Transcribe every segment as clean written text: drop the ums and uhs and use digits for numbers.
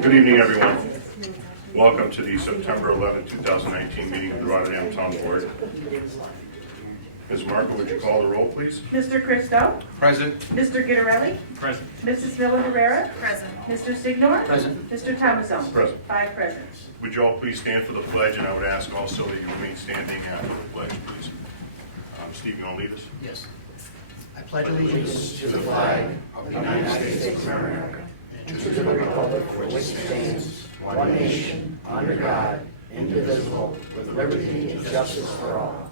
Good evening, everyone. Welcome to the September 11, 2019 meeting of the Rotterdam Town Board. Ms. Marco, would you call the roll, please? Mr. Christo? Present. Mr. Guidarelli? Present. Mrs. Villa Herrera? Present. Mr. Signor? Present. Mr. Thomasone? Present. 5 present. Would you all please stand for the pledge, and I would ask also that you remain standing after the pledge, please. Steve, you want to lead us? Yes. I pledge allegiance to the flag of the United States of America and to the republic for which it stands, one nation, under God, indivisible, with liberty and justice for all.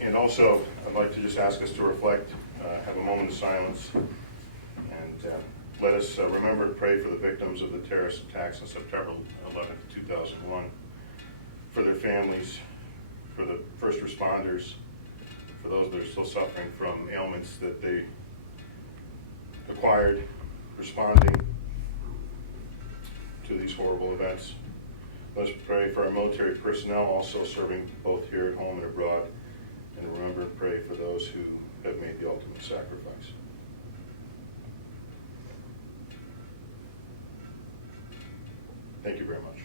And also, I'd like to just ask us to reflect, have a moment of silence, and let us remember and pray for the victims of the terrorist attacks on September 11, 2001, for their families, for the first responders, for those that are still suffering from ailments that they acquired responding to these horrible events. Let's pray for our military personnel also serving both here at home and abroad, and remember and pray for those who have made the ultimate sacrifice. Thank you very much.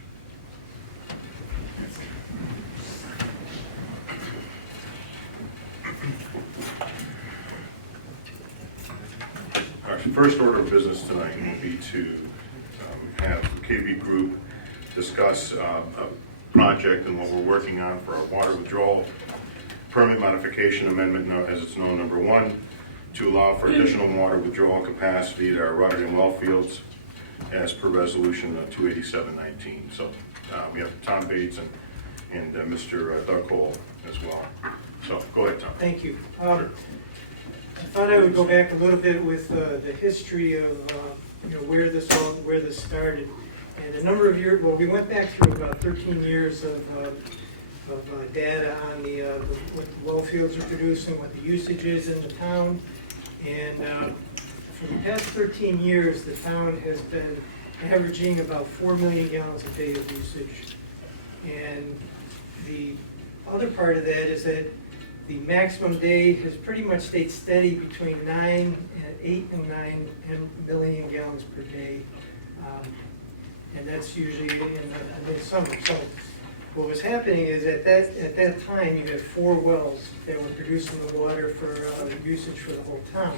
Our first order of business tonight will be to have the KB Group discuss a project and what we're working on for our water withdrawal permit modification amendment, as it's known, number 1, to allow for additional water withdrawal capacity at our Rotterdam well fields as per resolution 28719. So we have Tom Bates and Mr. Doug Cole as well. So go ahead, Tom. Thank you. Sure. I thought I would go back a little bit with the history of where this started. And a number of years, well, we went back through about 13 years of data on what the well fields are producing, what the usage is in the town. And for the past 13 years, the town has been averaging about 4 million gallons a day of usage. And the other part of that is that the maximum day has pretty much stayed steady between 8 and 9 million gallons per day. And that's usually in the summer. So what was happening is at that time you had 4 wells that were producing the water for usage for the whole town.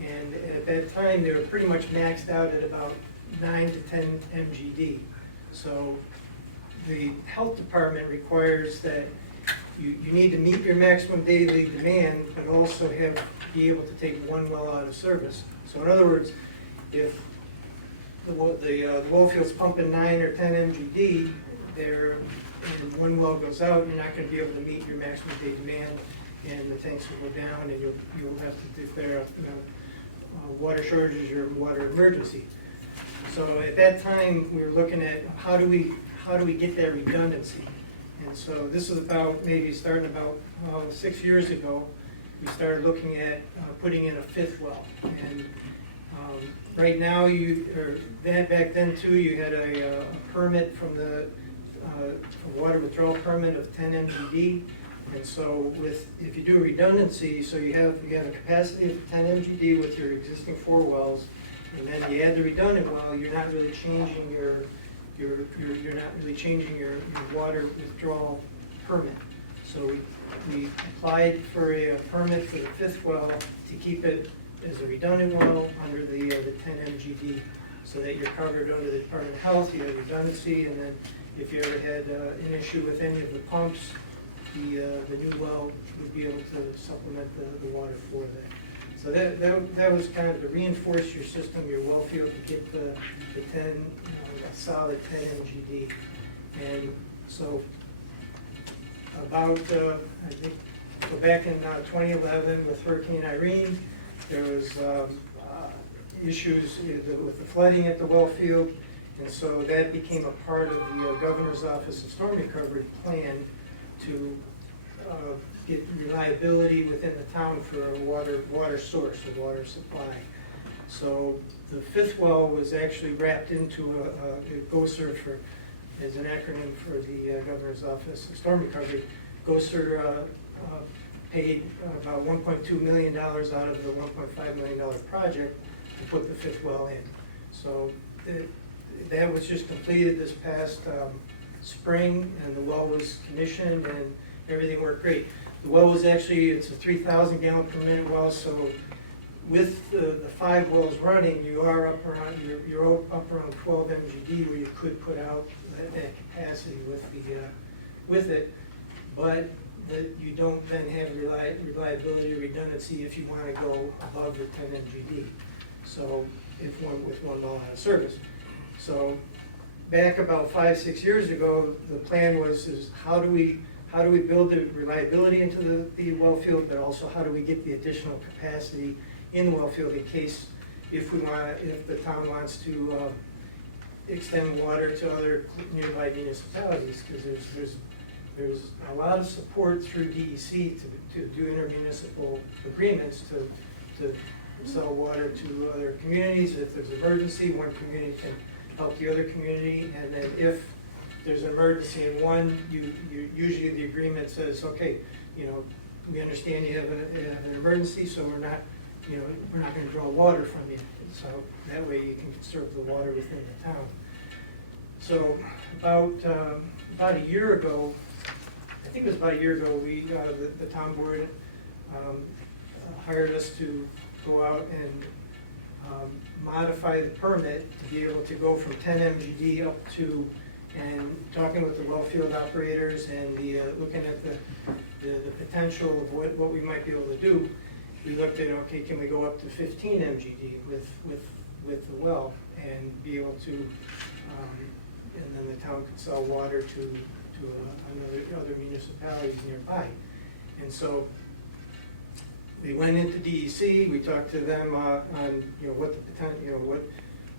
And at that time they were pretty much maxed out at about 9 to 10 MGD. So the health department requires that you need to meet your maximum daily demand, but also be able to take 1 well out of service. So in other words, if the well field's pumping 9 or 10 MGD, and 1 well goes out, you're not going to be able to meet your maximum day demand, and the tanks will go down, and you'll have to declare water shortages or water emergency. So at that time, we were looking at how do we get that redundancy. And so this is starting about 6 years ago, we started looking at putting in a 5th well. And right now, back then too, you had a permit from the water withdrawal permit of 10 MGD. And so if you do redundancy, so you have a capacity of 10 MGD with your existing 4 wells, and then you add the redundant well, you're not really changing your water withdrawal permit. So we applied for a permit for the 5th well to keep it as a redundant well under the 10 MGD, so that you're covered under the Department of Health. You have redundancy, and then if you ever had an issue with any of the pumps, the new well would be able to supplement the water for that. So that was kind of to reinforce your system, your well field, to get the 10, a solid 10 MGD. And so about, I think, so back in 2011 with Hurricane Irene, there was issues with the flooding at the well field, And so that became a part of the Governor's Office of Storm Recovery plan to get reliability within the town for a water source, a water supply. So the fifth well was actually wrapped into a GOSER as an acronym for the Governor's Office of Storm Recovery. GOSER paid about $1.2 million out of the $1.5 million project to put the fifth well in. So that was just completed this past spring, and the well was commissioned and everything worked great. The well was actually, it's a 3,000 gallon per minute well, so with the 5 wells running, you're up around 12 MGD where you could put out that capacity with it, but you don't then have reliability or redundancy if you want to go above the 10 MGD. So with one well out of service. So back about 5-6 years ago, the plan was how do we build the reliability into the well field, but also how do we get the additional capacity in the well field in case if the town wants to extend water to other nearby municipalities, because there's a lot of support through DEC to do intermunicipal agreements to sell water to other communities. If there's an emergency, one community can help the other community, and then if there's an emergency in one, usually the agreement says, okay, we understand you have an emergency, so we're not going to draw water from you. So that way you can conserve the water within the town. So about a year ago, I think it was about a year ago, we the town board hired us to go out and modify the permit to be able to go from 10 MGD up to, and talking with the well field operators and looking at the potential of what we might be able to do. We looked at, okay, can we go up to 15 MGD with the well and be able to, and then the town could sell water to other municipalities nearby. And so we went into DEC, we talked to them on what the potential,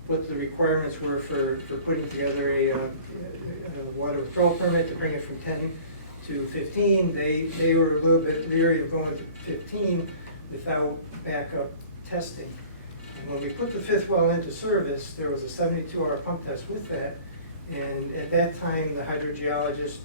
what the requirements were for putting together a water withdrawal permit to bring it from 10 to 15. They were a little bit leery of going to 15 without backup testing. And when we put the fifth well into service, there was a 72-hour pump test with that. And at that time, the hydrogeologist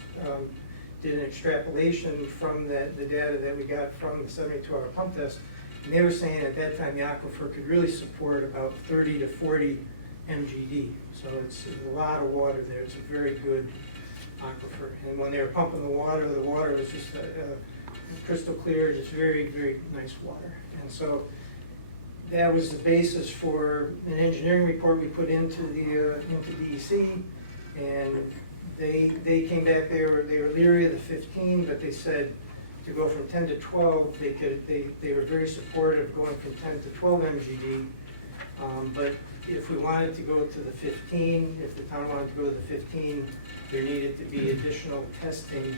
did an extrapolation from the data that we got from the 72-hour pump test. And they were saying at that time the aquifer could really support about 30 to 40 MGD. So it's a lot of water there. It's a very good aquifer. And when they were pumping the water was just crystal clear, just very, very nice water. And so that was the basis for an engineering report we put into DEC, and they came back. They were leery of the 15, but they said to go from 10 to 12, they were very supportive of going from 10 to 12 MGD. But if we wanted to go to the 15, if the town wanted to go to the 15, there needed to be additional testing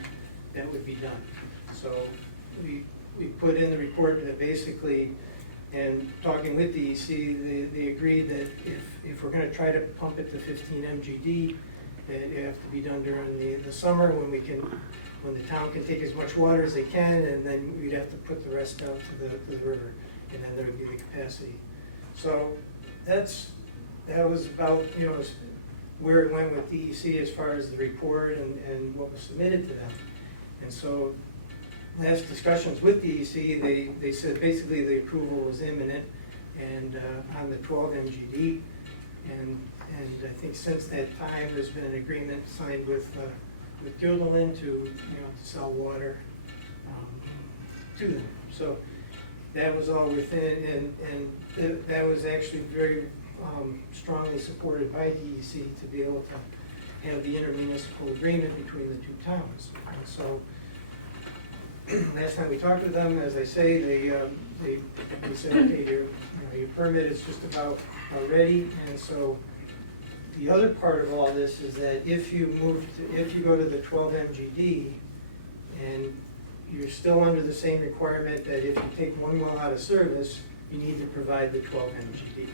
that would be done. So we put in the report that basically, and talking with DEC, they agreed that if we're going to try to pump it to 15 MGD, that it have to be done during the summer when the town can take as much water as they can, and then we'd have to put the rest out to the river, and then there would be the capacity. So that was about where it went with DEC as far as the report and what was submitted to them. And so last discussions with DEC, they said basically the approval was imminent and on the 12 MGD. And I think since that time, there's been an agreement signed with Gilderland to sell water to them. So that was all within, and that was actually very strongly supported by DEC to be able to have the intermunicipal agreement between the two towns. And so last time we talked to them, as I say, they said, okay, your permit is just about ready. And so the other part of all this is that if you go to the 12 MGD, and you're still under the same requirement that if you take one well out of service, you need to provide the 12 MGD.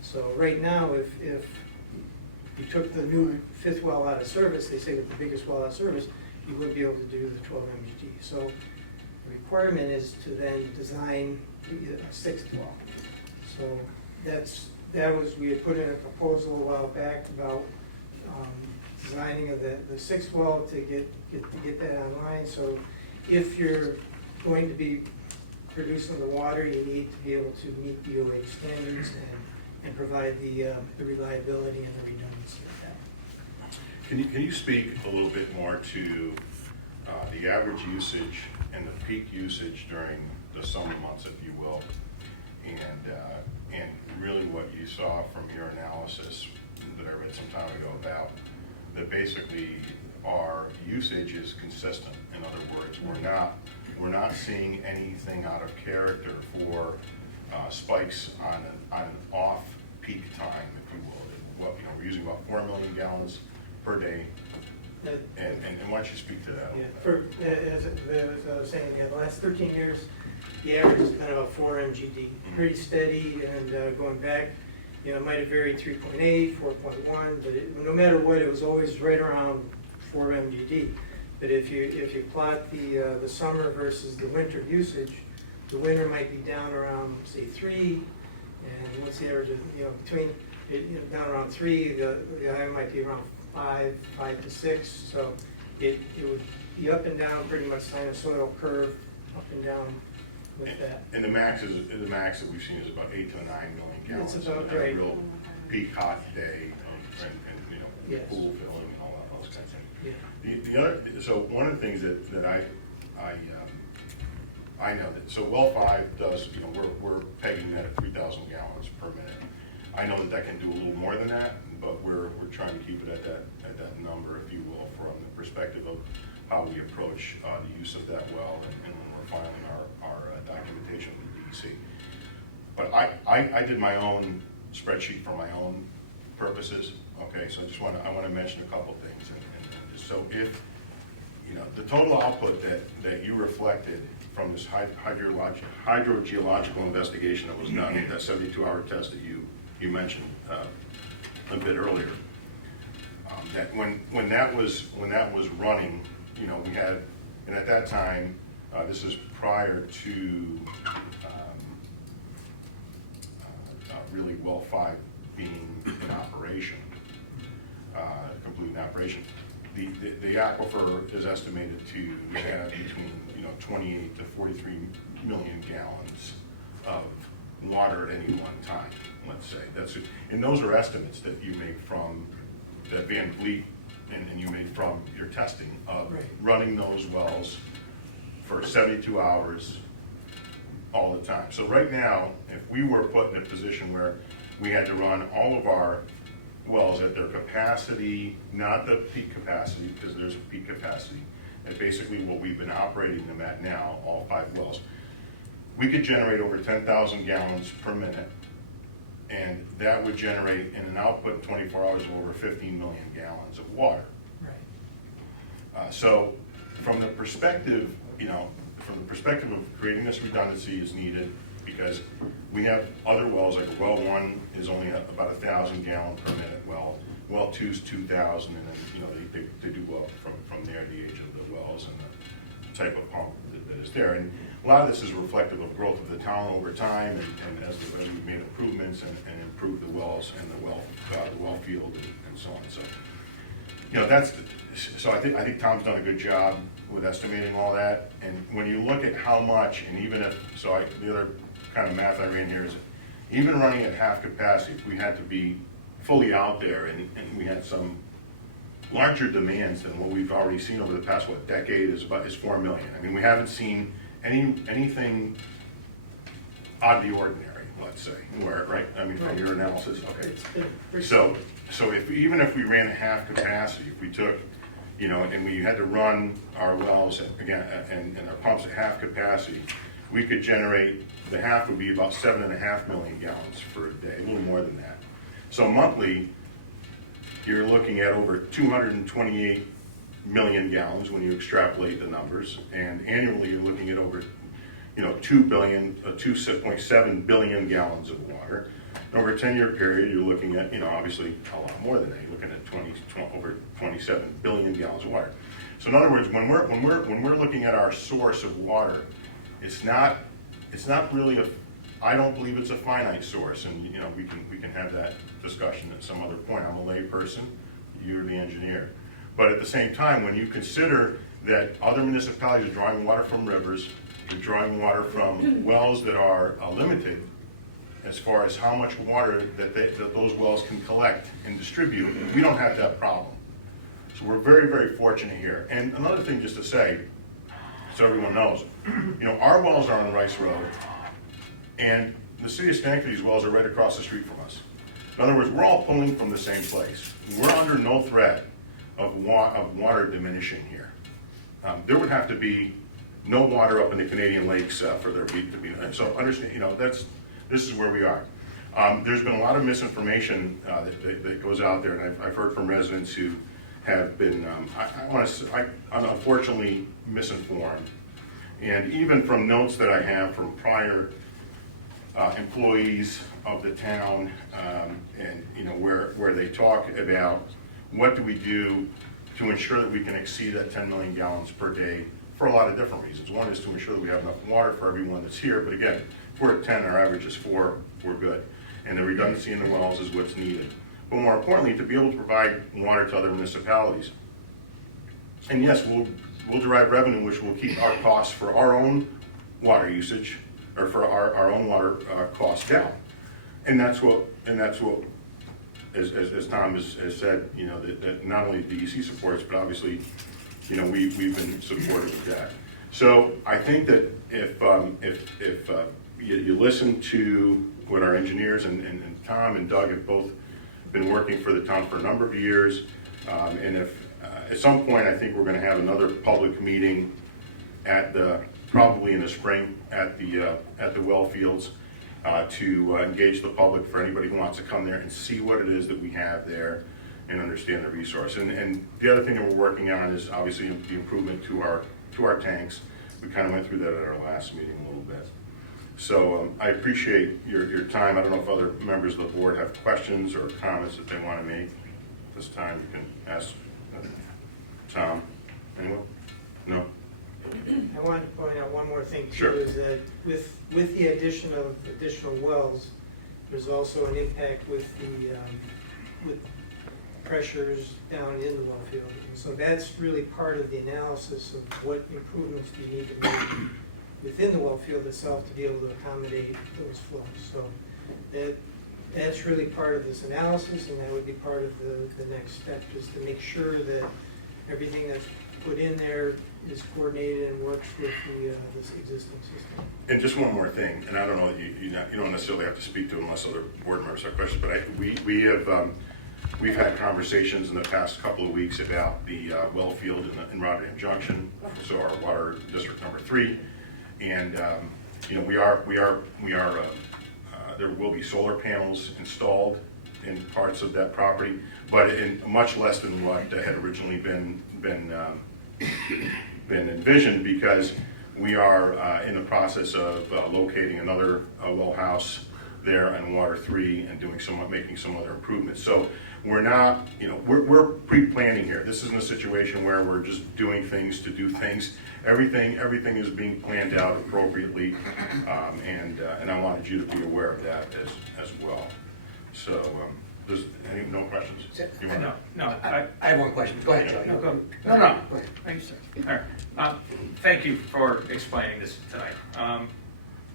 So right now, if you took the new fifth well out of service, they say with the biggest well out of service, you wouldn't be able to do the 12 MGD. So the requirement is to then design a sixth well. So we had put in a proposal a while back about designing of the sixth well to get that online. So if you're going to be producing the water, you need to be able to meet DOH standards and provide the reliability and the redundancy of that. Can you speak a little bit more to the average usage and the peak usage during the summer months, if you will, and really what you saw from your analysis that I read some time ago about that basically our usage is consistent. In other words, we're not seeing anything out of character for spikes on an off-peak time, if you will. Well, we're using about 4 million gallons per day. And why don't you speak to that? Yeah, as I was saying, the last 13 years, the average has been about 4 MGD, pretty steady, and going back, it might have varied 3.8, 4.1, but no matter what, it was always right around 4 MGD. But if you plot the summer versus the winter usage, the winter might be down around, say, 3, and what's the average? Between down around 3, the high might be around 5 to 6. So it would be up and down, pretty much sinusoidal curve, up and down with that. And the max that we've seen is about 8 to 9 million gallons. It's about on a right. real peak hot day, and Yes. pool filling and all that, those kinds of things. Yeah. The other, so one of the things that I know that, so well 5 does, we're pegging that at 3,000 gallons per minute. I know that can do a little more than that, but we're trying to keep it at that number, if you will, from the perspective of how we approach the use of that well and when we're filing our documentation with the DEC. But I did my own spreadsheet for my own purposes. Okay, so I want to mention a couple things, and just so if the total output that you reflected from this hydrogeological investigation that was done, that 72-hour test that you mentioned a bit earlier, that when that was running, we had, and at that time, this is prior to really well 5 being in operation, complete in operation. The aquifer is estimated to have between 28 to 43 million gallons of water at any one time. Let's say and those are estimates that you make from that Van Vliet and you made from your testing of running those wells for 72 hours all the time. So right now, if we were put in a position where we had to run all of our wells at their capacity, not the peak capacity, because there's a peak capacity, and basically what we've been operating them at now, all 5 wells, we could generate over 10,000 gallons per minute, and that would generate in an output in 24 hours of over 15 million gallons of water. Right. So from the perspective, of creating this redundancy is needed, because we have other wells, like well 1 is only about 1,000 gallon per minute well. Well 2 is 2,000, and then they do well from there, the age of the wells and the type of pump that is there. And a lot of this is reflective of growth of the town over time, and as we've made improvements and improved the wells and the well field and so on. So so I think Tom's done a good job with estimating all that. And when you look at how much, and even if the other kind of math I ran here is, even running at half capacity, if we had to be fully out there and we had some larger demands than what we've already seen over the past decade is 4 million. I mean, we haven't seen anything out of the ordinary, let's say, from your analysis. Okay, so even if we ran at half capacity, if we took, and we had to run our wells again and our pumps at half capacity, we could generate, the half would be about 7.5 million gallons for a day, a little more than that. So monthly, you're looking at over 228 million gallons when you extrapolate the numbers, and annually you're looking at over 2.7 billion gallons of water. Over a 10-year period, you're looking at, obviously a lot more than that. You're looking at over 27 billion gallons of water. So in other words, when we're looking at our source of water, it's not really I don't believe it's a finite source, and we can have that discussion at some other point. I'm a lay person, you're the engineer. But at the same time, when you consider that other municipalities are drawing water from rivers, they're drawing water from wells that are limited as far as how much water that those wells can collect and distribute, we don't have that problem. So we're very, very fortunate here. And another thing just to say, so everyone knows, our wells are on Rice Road, and the city of Schenectady's wells are right across the street from us. In other words, we're all pulling from the same place. We're under no threat of water diminishing here. There would have to be no water up in the Canadian lakes for there to be. So understand, this is where we are. There's been a lot of misinformation that goes out there, and I've heard from residents who have been, unfortunately misinformed. And even from notes that I have from prior employees of the town, and where they talk about what do we do to ensure that we can exceed that 10 million gallons per day for a lot of different reasons. One is to ensure that we have enough water for everyone that's here, but again, if we're at 10, our average is 4, we're good. And the redundancy in the wells is what's needed. But more importantly, to be able to provide water to other municipalities. And yes, we'll derive revenue, which will keep our costs for our own water usage, or for our own water costs down. And that's what, as Tom has said, that not only DEC supports, but obviously, we've been supportive of that. So I think that if you listen to what our engineers and Tom and Doug have both been working for the town for a number of years, and if at some point I think we're going to have another public meeting probably in the spring at the well fields to engage the public for anybody who wants to come there and see what it is that we have there and understand the resource. And the other thing that we're working on is obviously the improvement to our tanks. We kind of went through that at our last meeting a little bit. So I appreciate your time. I don't know if other members of the board have questions or comments that they want to make. This time you can ask Tom. Anyone? No? I wanted to point out one more thing too, Sure. is that with the addition of additional wells, there's also an impact with pressures down in the well field. And so that's really part of the analysis of what improvements do you need to make within the well field itself to be able to accommodate those flows. So that's really part of this analysis, and that would be part of the next step, is to make sure that everything that's put in there is coordinated and works with this existing system. And just one more thing, and I don't know, you don't necessarily have to speak to it unless other board members have questions, but we've had conversations in the past couple of weeks about the well field in Rotterdam Junction, so our water district number 3, and there will be solar panels installed in parts of that property, but in much less than what had originally been envisioned, because we are in the process of locating another well house there on Water 3 and making some other improvements. So we're not, we're pre-planning here. This isn't a situation where we're just doing things to do things. Everything is being planned out appropriately, and I wanted you to be aware of that as well. So, there's no questions? You want to? I have one question. Go ahead, Joe. No, go. No. Go ahead. Thank you, sir. All right. Thank you for explaining this tonight.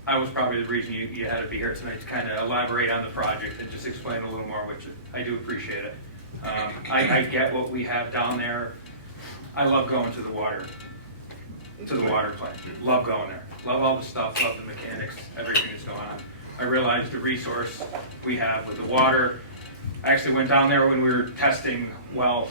I was probably the reason you had to be here tonight, to kind of elaborate on the project and just explain a little more, which I do appreciate it. I get what we have down there. I love going to the water plant. Love going there. Love all the stuff, love the mechanics, everything that's going on. I realize the resource we have with the water. I actually went down there when we were testing well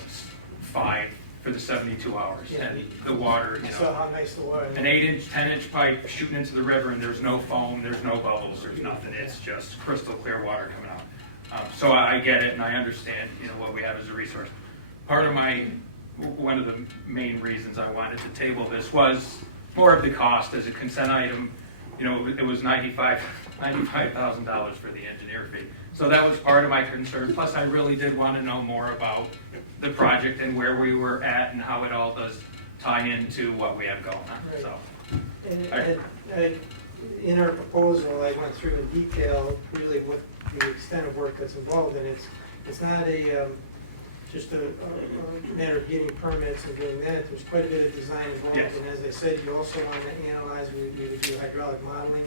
5 for the 72 hours, Yeah. and the water, You saw how nice the water. an 8-inch, 10-inch pipe shooting into the river, and there's no foam, there's no bubbles, there's nothing. It's just crystal clear water coming out. So I get it, and I understand, what we have as a resource. One of the main reasons I wanted to table this was more of the cost as a consent item. you know, it was $95,000 for the engineer fee. So that was part of my concern. Plus, I really did want to know more about the project and where we were at and how it all does tie into what we have going on, Right. so. In our proposal, I went through in detail really what the extent of work that's involved in it. It's not just a matter of getting permits and doing that. There's quite a bit of design involved. Yes. And as I said, you also want to analyze, we would do hydraulic modeling,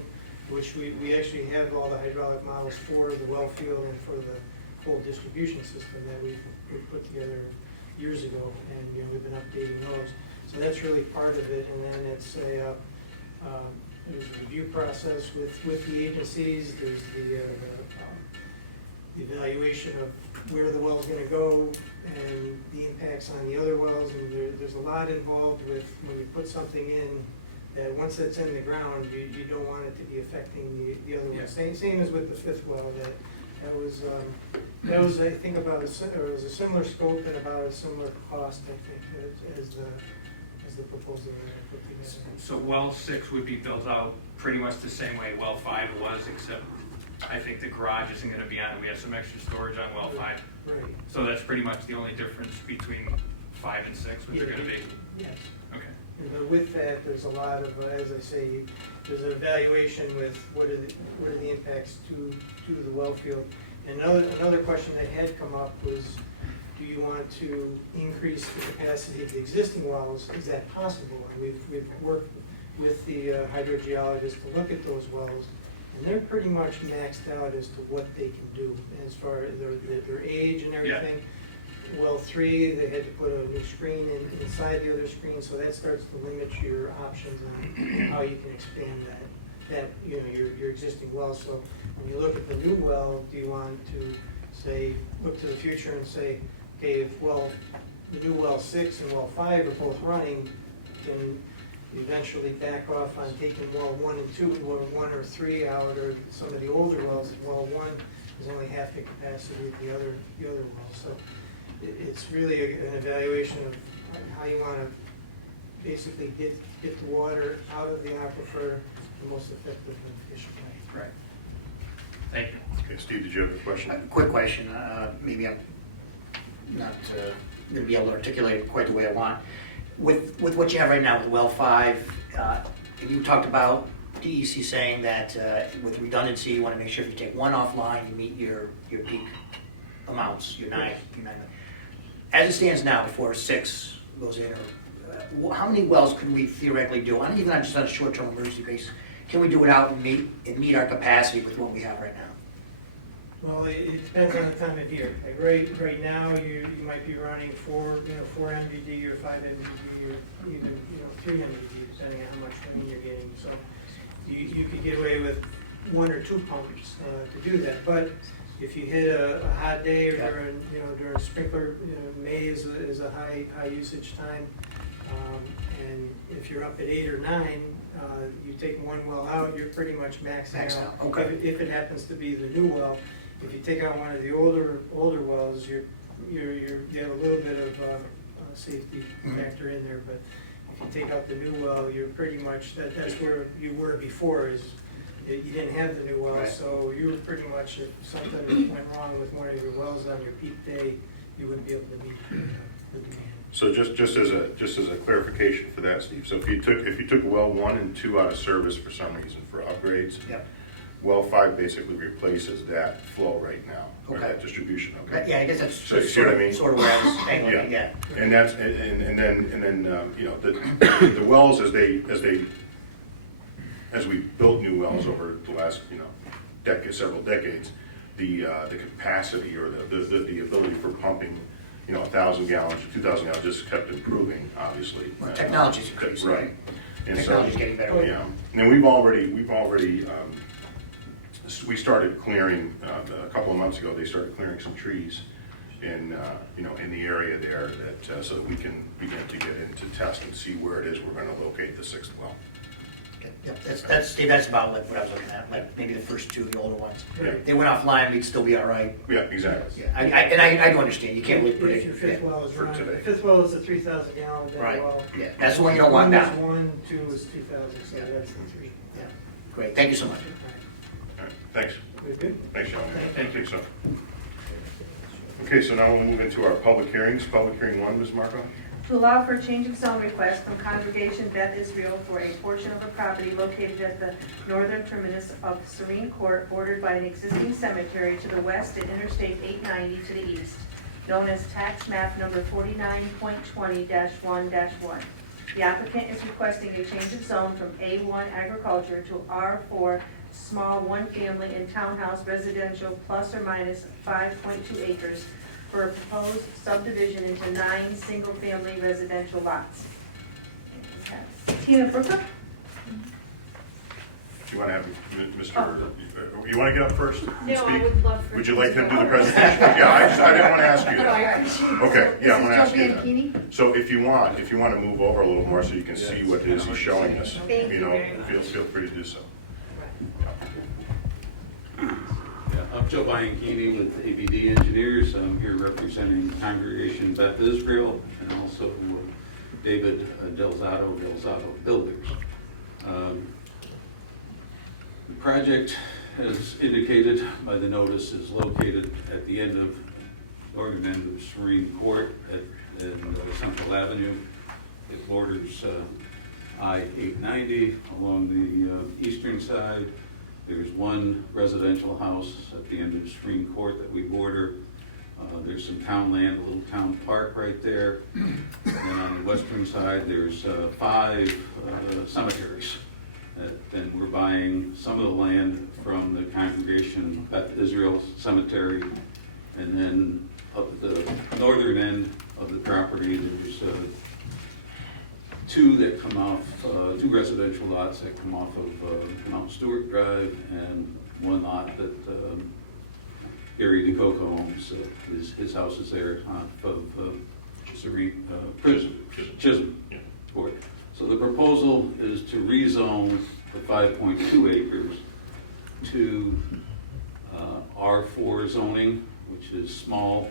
which we actually have all the hydraulic models for the well field and for the whole distribution system that we put together years ago, and we've been updating those. So that's really part of it, and then it's there's a review process with the agencies. There's the evaluation of where the well's going to go and the impacts on the other wells, and there's a lot involved with when you put something in that once it's in the ground, you don't want it to be affecting the other wells. Same as with the fifth well, that was I think about it was a similar scope and about a similar cost, I think, as the proposal that I put together. So well 6 would be built out pretty much the same way well 5 was, except I think the garage isn't going to be on it. We have some extra storage on well 5. Right. So that's pretty much the only difference between 5 and 6, which are going to be. Yes. Okay. But with that, there's a lot of, as I say, there's an evaluation with what are the impacts to the well field. And another question that had come up was, do you want to increase the capacity of the existing wells? Is that possible? And we've worked with the hydrogeologist to look at those wells, and they're pretty much maxed out as to what they can do as far as their age and everything. Yeah. Well 3, they had to put a new screen inside the other screen, so that starts to limit your options on how you can expand that your existing well. So when you look at the new well, do you want to say look to the future and say, okay, if the new well 6 and well 5 are both running, can eventually back off on taking well 1 and 2, well 1 or 3 out, or some of the older wells. Well 1 is only half the capacity of the other wells. So it's really an evaluation of how you want to basically get the water out of the aquifer the most effective and efficient way. Right. Thank you. Okay, Steve, did you have a question? Quick question, maybe I'm not going to be able to articulate it quite the way I want. With what you have right now with well 5, and you talked about DEC saying that with redundancy, you want to make sure if you take one offline, you meet your peak amounts, your 9. As it stands now, before 6 goes in, or how many wells can we theoretically do? Even not just on a short-term emergency basis, can we do it out and meet our capacity with what we have right now? Well, it depends on the time of year. Like right now, you might be running 4 MVD or 5 MVD or even 3 MVD, depending on how much rain you're getting. So you could get away with 1 or 2 pumps to do that. But if you hit a hot day or during sprinkler, May is a high usage time, and if you're up at 8 or 9. You take one well out, you're pretty much maxing out. Okay. If it happens to be the new well, if you take out one of the older wells, you have a little bit of safety factor in there. But if you take out the new well, you're pretty much that's where you were before. Is you didn't have the new well, right. So you were pretty much, if something went wrong with one of your wells on your peak day, you wouldn't be able to meet the demand. So just as a clarification for that, Steve. So if you took well 1 and 2 out of service for some reason for upgrades, yep. Well 5 basically replaces that flow right now, or that distribution. Okay. Yeah, I guess that's so you see what I mean? Sort of where I was angling. Yeah. And that's and then the wells as we built new wells over the last several decades, the capacity or the ability for pumping 1,000 gallons or 2,000 gallons just kept improving, obviously. Well, technology's increasing. Right. And technology's getting better. Yeah. And we've already we started clearing a couple of months ago. They started clearing some trees in in the area there that so that we can begin to get into test and see where it is we're going to locate the 6th well. Yep, that's Steve. That's about like what I was looking at. Like maybe the first 2, the older ones. Yeah. They went offline, we'd still be all right. Yeah, exactly. Yeah, I do understand. You can't really predict. If your fifth well is for running, today. the fifth well is a 3,000 gallon right. well. Yeah, that's the one you don't want now. 1 was 1, 2 was 2,000, so that's the 3. Yeah. Great, thank you so much. All right, thanks. Very good. Thanks, Sean. Thank you. So. Okay, so now we'll move into our public hearings. Public hearing one, Ms. Marco? To allow for a change of zone request from Congregation Beth Israel for a portion of the property located at the northern terminus of Serene Court, bordered by an existing cemetery to the west and Interstate 890 to the east, known as tax map number 49.20-1-1. The applicant is requesting a change of zone from A1 agriculture to R4 small one-family and townhouse residential plus or minus 5.2 acres for a proposed subdivision into 9 single-family residential lots. Tina Brooker? Do you want to have Mr., you want to get up first? and No, I speak? would love for. Would you him like to him to go. do the presentation? Yeah, I didn't want to ask you No, I that. appreciate it. Okay, yeah, I want to ask you This is that. Joe Bianchini. So if you want to move over a little more so you can see what it is he's showing us, Thank you you know, very much. feel free to do so. Yeah, I'm Joe Bianchini with ABD Engineers. I'm here representing Congregation Beth Israel and also David Delzato Builders. The project, as indicated by the notice, is located at the northern end of Serene Court in Central Avenue. It borders I-890 along the eastern side. There's one residential house at the end of Serene Court that we border. There's some town land, a little town park right there. And then on the western side, there's 5 cemeteries. And we're buying some of the land from the Congregation Beth Israel Cemetery. And then up at the northern end of the property, there's 2 that come off, 2 residential lots that come off of Mount Stewart Drive, and 1 lot that Gary DeCoco owns. His house is there off of Chisholm Court. So the proposal is to rezone the 5.2 acres to R4 zoning, which is small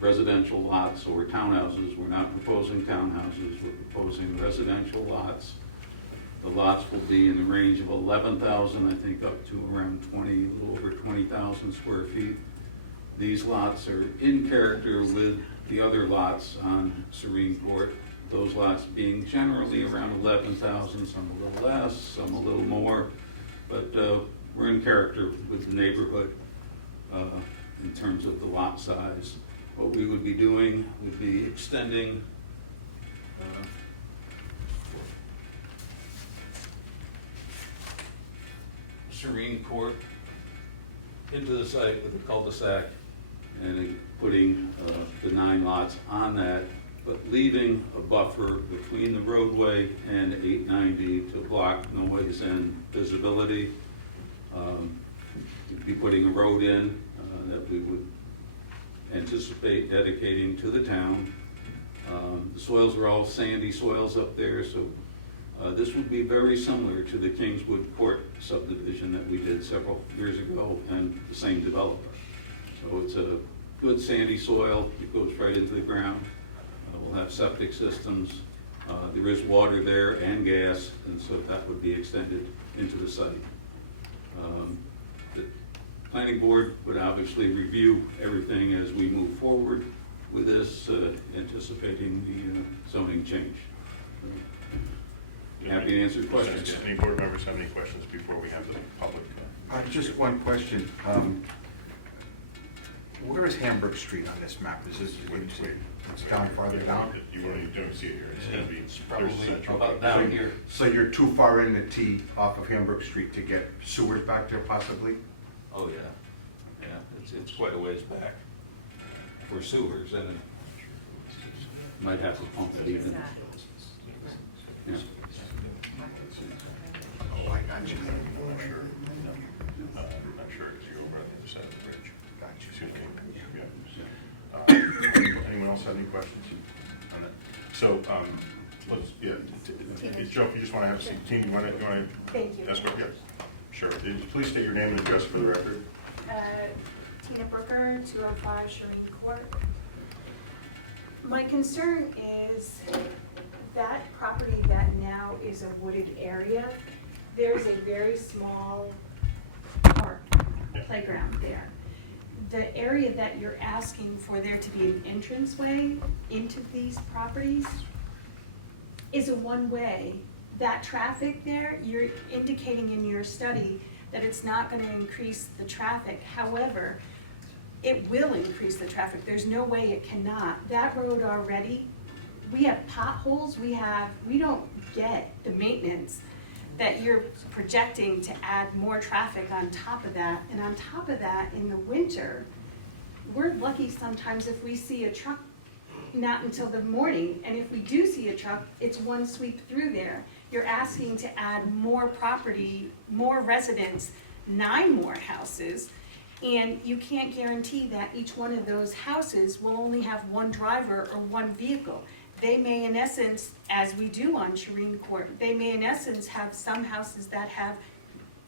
residential lots or townhouses. We're not proposing townhouses, we're proposing residential lots. The lots will be in the range of 11,000, I think, up to around a little over 20,000 square feet. These lots are in character with the other lots on Serene Court. Those lots being generally around 11,000, some a little less, some a little more, but we're in character with the neighborhood in terms of the lot size. What we would be doing would be extending Serene Court into the site with a cul-de-sac and putting the 9 lots on that, but leaving a buffer between the roadway and 890 to block noise and visibility. We'd be putting a road in that we would anticipate dedicating to the town. The soils are all sandy soils up there, so this would be very similar to the Kingswood Court subdivision that we did several years ago, and the same developer. So it's a good sandy soil, it goes right into the ground. We'll have septic systems. There is water there and gas, and so that would be extended into the site. The planning board would obviously review everything as we move forward with this, anticipating the zoning change. Happy to answer questions. Any board members have any questions before we have the public? Just one question. Where is Hamburg Street on this map? Is this, it's down farther down? You don't see it here. It's going to be. It's probably central. about down here. So you're too far in the T off of Hamburg Street to get sewers back there possibly? Oh, yeah. Yeah, it's quite a ways back for sewers, and it might have to pump it even. Yeah. Oh, I got you. I'm sure. I'm sure because you're over on the other side of the bridge. Got you. Excuse me. Anyone else have any questions on that? So, let's, Joe, if you just want to have a seat. Team, you want to Thank you. escort? Yes. Sure. Please state your name and address for the record. Tina Brooker, 205 Serene Court. My concern is that property that now is a wooded area, there's a very small park, playground there. The area that you're asking for there to be an entranceway into these properties is a one-way. That traffic there, you're indicating in your study that it's not gonna increase the traffic. However, it will increase the traffic. There's no way it cannot. That road already, we have potholes, we don't get the maintenance that you're projecting to add more traffic on top of that. And on top of that, in the winter, we're lucky sometimes if we see a truck, not until the morning. And if we do see a truck, it's one sweep through there. You're asking to add more property, more residents, 9 more houses. And you can't guarantee that each one of those houses will only have one driver or one vehicle. They may, in essence, as we do on Shireen Court, they may in essence have some houses that have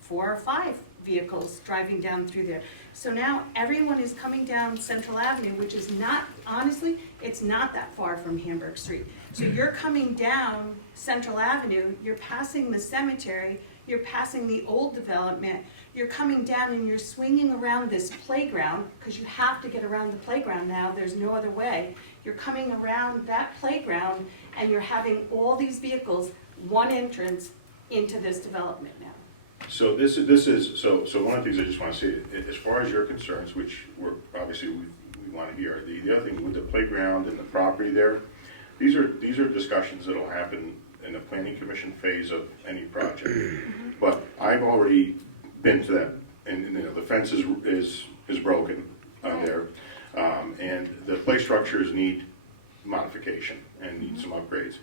4 or 5 vehicles driving down through there. So now everyone is coming down Central Avenue, which is not, honestly, it's not that far from Hamburg Street. So you're coming down Central Avenue, you're passing the cemetery, you're passing the old development, you're coming down and you're swinging around this playground, because you have to get around the playground now, there's no other way. You're coming around that playground and you're having all these vehicles, one entrance into this development now. So so one of the things I just want to say, as far as your concerns, which we're, obviously we want to hear, the other thing with the playground and the property there, these are discussions that'll happen in the planning commission phase of any project. But I've already been to that, and you know, the fence is broken there. And the play structures need modification and need some upgrades.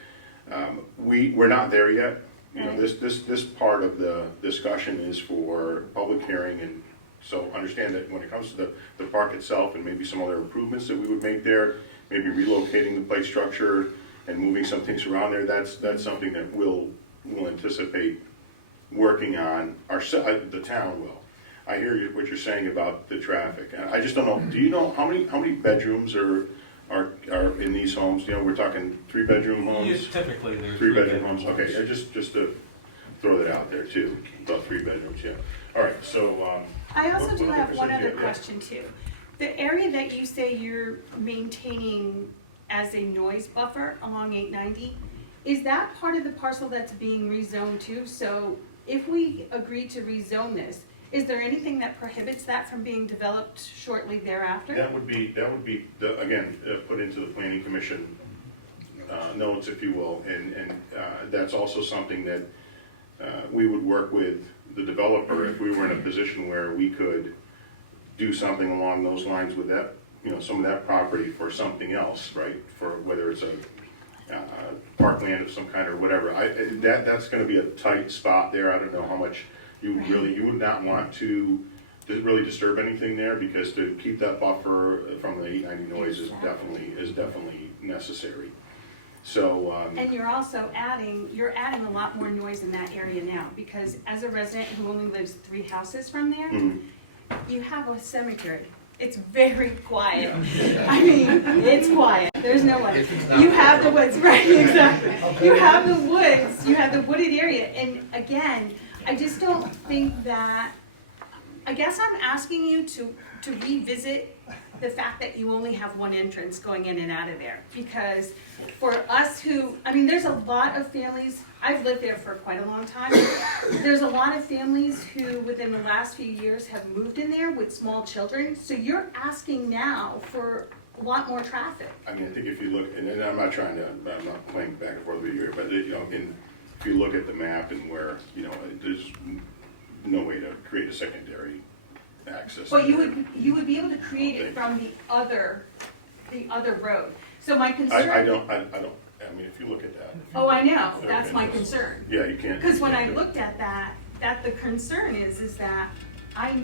We're not there yet. You know, this part of the discussion is for public hearing, and so understand that when it comes to the park itself and maybe some other improvements that we would make there, maybe relocating the play structure and moving some things around there, that's something that we'll anticipate working on. The town will. I hear what you're saying about the traffic. I just don't know. Do you know how many bedrooms are in these homes? You know, we're talking 3-bedroom homes. Yeah, typically, there's 3-bedroom homes. Okay, just to throw that out there too. About 3 bedrooms. Yeah. All right. So. I also what do other have one percentage? other Yeah. question too. The area that you say you're maintaining as a noise buffer along 890, is that part of the parcel that's being rezoned too? So if we agree to rezone this, is there anything that prohibits that from being developed shortly thereafter? That would be again put into the planning commission notes, if you will, and that's also something that we would work with the developer if we were in a position where we could do something along those lines with that, you know, some of that property for something else, right? For whether it's a parkland of some kind or whatever. That's going to be a tight spot there. I don't know how much you would not want to really disturb anything there, because to keep that buffer from the 890 noise is definitely necessary. So. And you're also adding a lot more noise in that area now, because as a resident who only lives 3 houses from there, you have a cemetery. It's very quiet. I mean, it's quiet. There's no one. You have the woods, right? Exactly. You have the woods. You have the wooded area. And again, I just don't think that. I guess I'm asking you to revisit the fact that you only have one entrance going in and out of there. Because for us there's a lot of families, I've lived there for quite a long time. There's a lot of families who within the last few years have moved in there with small children. So you're asking now for a lot more traffic. I mean, I think if you look, and I'm not playing back and forth with you here, but you know, if you look at the map and where, you know, there's no way to create a secondary access. Well, you would be able to create it from the other road. So my concern. I mean, if you look at that. Oh, I know, that's my concern. Yeah, you can't. Because when I looked at that the concern is that I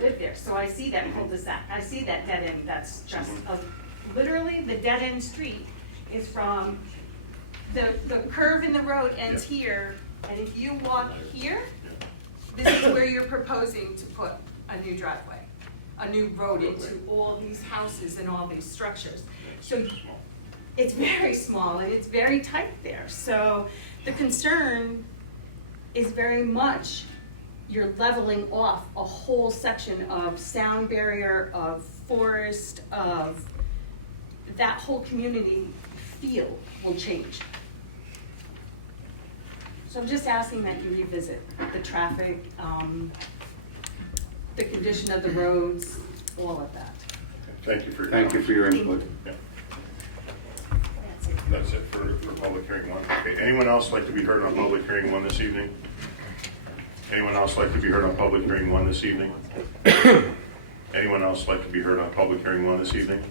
live there, so I see that cul-de-sac, I see that dead end, that's just literally the dead end street is from, the curve in the road ends here, and if you walk here, this is where you're proposing to put a new driveway, a new road into all these houses and all these structures. So it's very small and it's very tight there. So the concern is very much, you're leveling off a whole section of sound barrier, of forest, of that whole community feel will change. So I'm just asking that you revisit the traffic, the condition of the roads, all of that. Thank you for your Thank you for your input. Yeah. That's it. That's it for public hearing one. Okay, anyone else like to be heard on public hearing one this evening? Anyone else like to be heard on public hearing one this evening? Anyone else like to be heard on public hearing one this evening?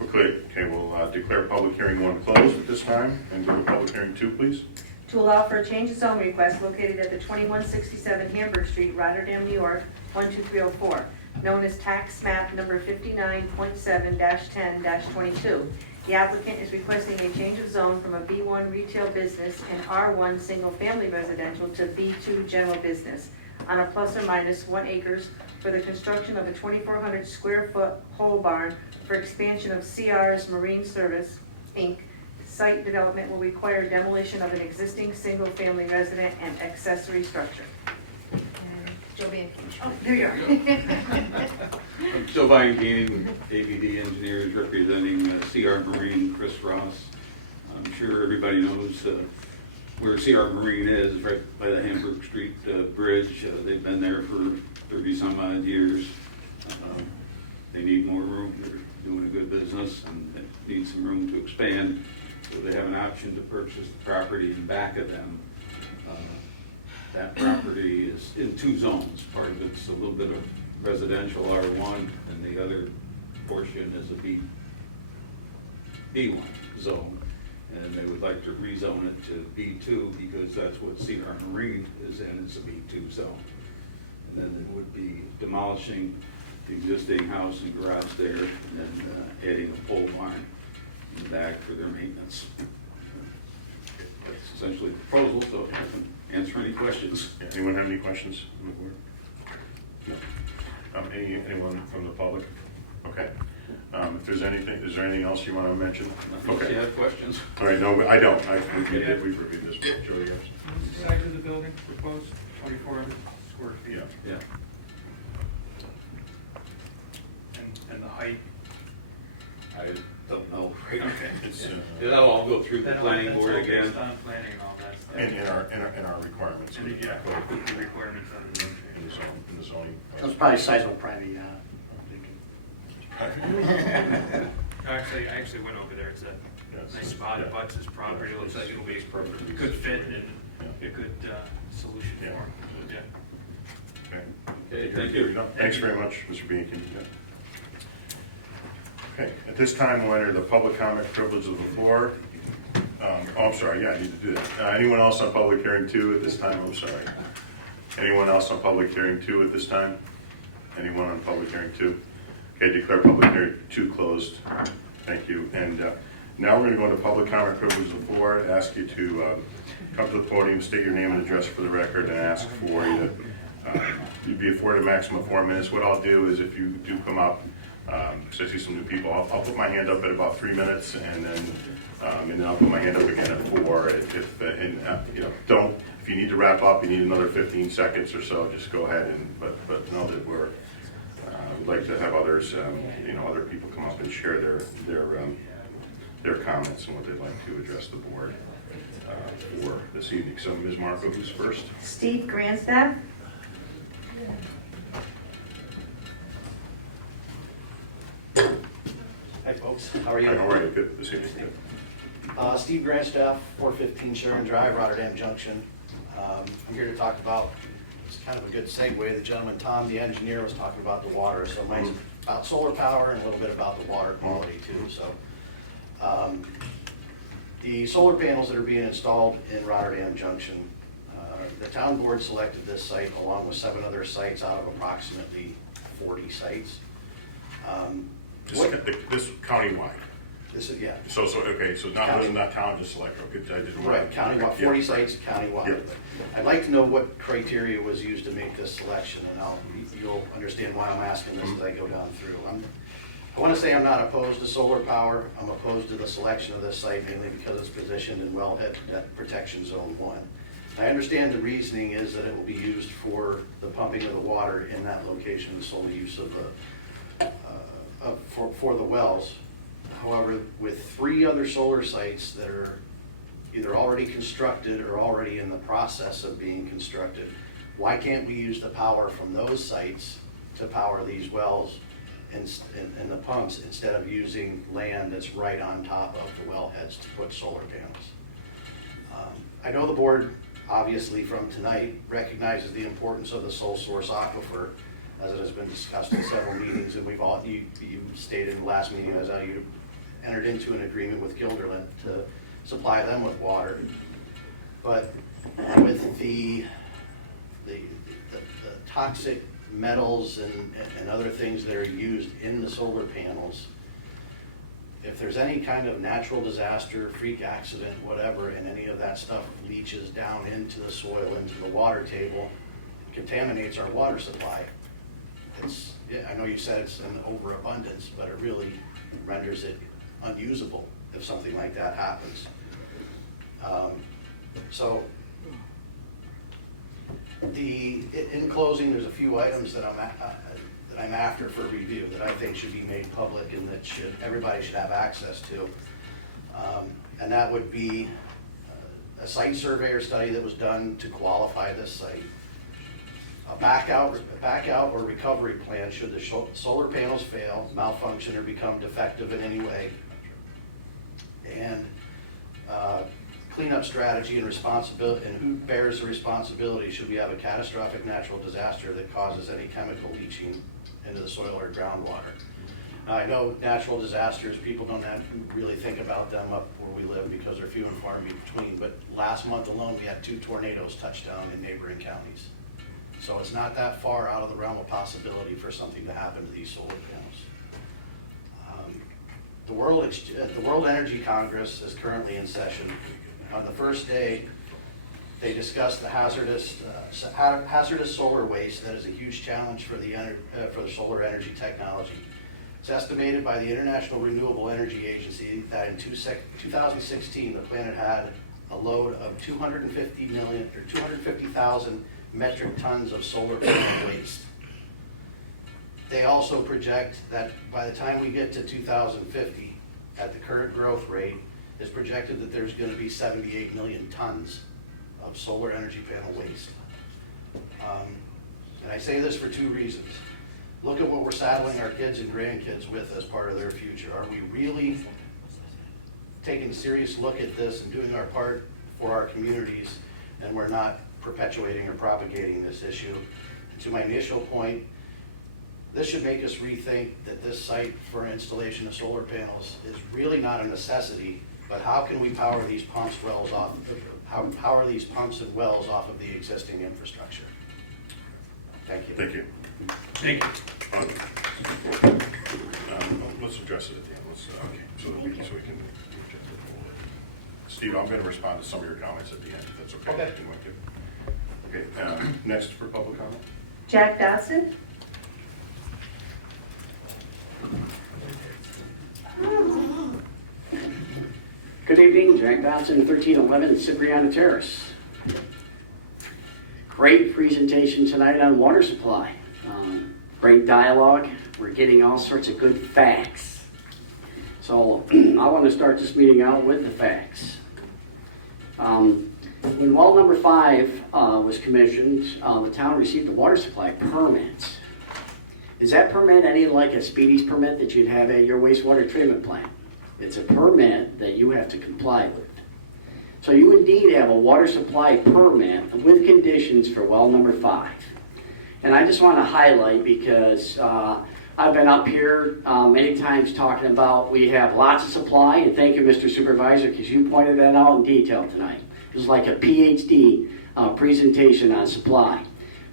We're clear. Okay, we'll declare public hearing one closed at this time and go to public hearing two, please. To allow for a change of zone request located at the 2167 Hamburg Street, Rotterdam, New York, 12304, known as tax map number 59.7-10-22. The applicant is requesting a change of zone from a B1 retail business and R1 single-family residential to B2 general business on a plus or minus 1 acres for the construction of a 2,400 square foot pole barn for expansion of CR's Marine Service, Inc. Site development will require demolition of an existing single-family resident and accessory structure. And Joe Bianchini. Oh, there you are. I'm Joe Bianchini with ABD Engineers representing CR Marine, Chris Ross. I'm sure everybody knows where CR Marine is, right by the Hamburg Street Bridge. They've been there for 30-some odd years. They need more room. They're doing a good business and they need some room to expand. So they have an option to purchase the property in back of them. That property is in two zones. Part of it's a little bit of residential R1 and the other portion is a B1 zone. And they would like to rezone it to B2 because that's what CR Marine is in, it's a B2 zone. And then it would be demolishing the existing house and garage there and then adding a pole barn in the back for their maintenance. That's essentially the proposal, so I can answer any questions. Yeah, anyone have any questions on the board? No. Anyone from the public? Okay. If there's anything, is there anything else you want to mention? Unless you have questions. All right, no, I don't. We've reviewed this. Joe, yes? Size of the building proposed, 2,400 square feet. Yeah. And the height? I don't know. Okay. It's, It'll all go through the planning That's board all again. based on planning and all that stuff. and in our requirements. And yeah, the requirements of the zone In the zone, in the zoning. So it's probably size of a private yacht. I actually went over there. It's a nice spot. It butts his property. It looks like it'll be a good fit and a good solution for him. Yeah. Okay. Okay, thank you. Thanks very much, Mr. Bianchini. Okay, at this time, we'll enter the public comment privilege of the floor. I'm sorry, yeah, I need to do that. Anyone else on public hearing two at this time? I'm sorry. Anyone else on public hearing two at this time? Anyone on public hearing two? Okay, declare public hearing two closed. Thank you. And now we're going to go into public comment privilege of the floor. I ask you to come to the podium, state your name and address for the record, and ask for you to you'd be afforded a maximum of 4 minutes. What I'll do is if you do come up, because I see some new people, I'll put my hand up at about 3 minutes, and then I'll put my hand up again at 4. If you need to wrap up, you need another 15 seconds or so, just go ahead but know that we'd like to have others, other people come up and share their comments and what they'd like to address the board for this evening. So Ms. Marco, who's first? Steve Grandstaff. Hi, folks. How are you? How are you? Good this evening. Good. Steve Grandstaff, 415 Sharon Drive, Rotterdam Junction. I'm here to talk about, it's kind of a good segue. The gentleman, Tom, the engineer, was talking about the water. So mine's about solar power and a little bit about the water quality too. So the solar panels that are being installed in Rotterdam Junction, the town board selected this site along with 7 other sites out of approximately 40 sites. This countywide. This is, yeah. So okay, so not, this is not town, just like, okay, I didn't. Right, countywide, 40 sites countywide. Yep. I'd like to know what criteria was used to make this selection, and you'll understand why I'm asking this as I go down through. I want to say I'm not opposed to solar power. I'm opposed to the selection of this site mainly because it's positioned in wellhead protection zone 1. I understand the reasoning is that it will be used for the pumping of the water in that location, the sole use of the, for the wells. However, with 3 other solar sites that are either already constructed or already in the process of being constructed, why can't we use the power from those sites to power these wells and the pumps instead of using land that's right on top of the wellheads to put solar panels? I know the board, obviously from tonight, recognizes the importance of the sole source aquifer, as it has been discussed in several meetings, and we've all, you stated in the last meeting as how you entered into an agreement with Gilderland to supply them with water. But with the toxic metals and other things that are used in the solar panels, if there's any kind of natural disaster, freak accident, whatever, and any of that stuff leaches down into the soil, into the water table, it contaminates our water supply. It's, yeah, I know you said it's an overabundance, but it really renders it unusable if something like that happens. So, in closing, there's a few items that I'm after for review that I think should be made public and that everybody should have access to. And that would be a site surveyor study that was done to qualify this site, a back out or recovery plan should the solar panels fail, malfunction, or become defective in any way, and cleanup strategy and responsibility, and who bears the responsibility should we have a catastrophic natural disaster that causes any chemical leaching into the soil or groundwater. Now, I know natural disasters, people don't really think about them up where we live because they're few and far between, but last month alone we had 2 tornadoes touch down in neighboring counties. So it's not that far out of the realm of possibility for something to happen to these solar panels. The World Energy Congress is currently in session. On the first day, they discussed the hazardous solar waste that is a huge challenge for the solar energy technology. It's estimated by the International Renewable Energy Agency that in 2016 the planet had a load of 250,000 metric tons of solar panel waste. They also project that by the time we get to 2050, at the current growth rate, it's projected that there's going to be 78 million tons of solar energy panel waste. And I say this for 2 reasons. Look at what we're saddling our kids and grandkids with as part of their future. Are we really taking a serious look at this and doing our part for our communities, and we're not perpetuating or propagating this issue? And to my initial point, this should make us rethink that this site for installation of solar panels is really not a necessity, but how can we power these pumps and wells off of the existing infrastructure? Thank you. Thank you. Thank you. Let's address it at the end. Okay, so we can. Steve, I'm going to respond to some of your comments at the end, if that's okay. Okay. You want to? Okay, next for public comment. Jack Dodson. Good evening, Jack Dodson, 1311 Cipriana Terrace. Great presentation tonight on water supply. Great dialogue. We're getting all sorts of good facts. So I want to start this meeting out with the facts. When well number 5 was commissioned, the town received a water supply permit. Is that permit any like a Speedy's permit that you'd have at your wastewater treatment plant? It's a permit that you have to comply with. So you indeed have a water supply permit with conditions for well number 5. And I just want to highlight, because I've been up here many times talking about we have lots of supply, and thank you, Mr. Supervisor, because you pointed that out in detail tonight. It was like a PhD presentation on supply.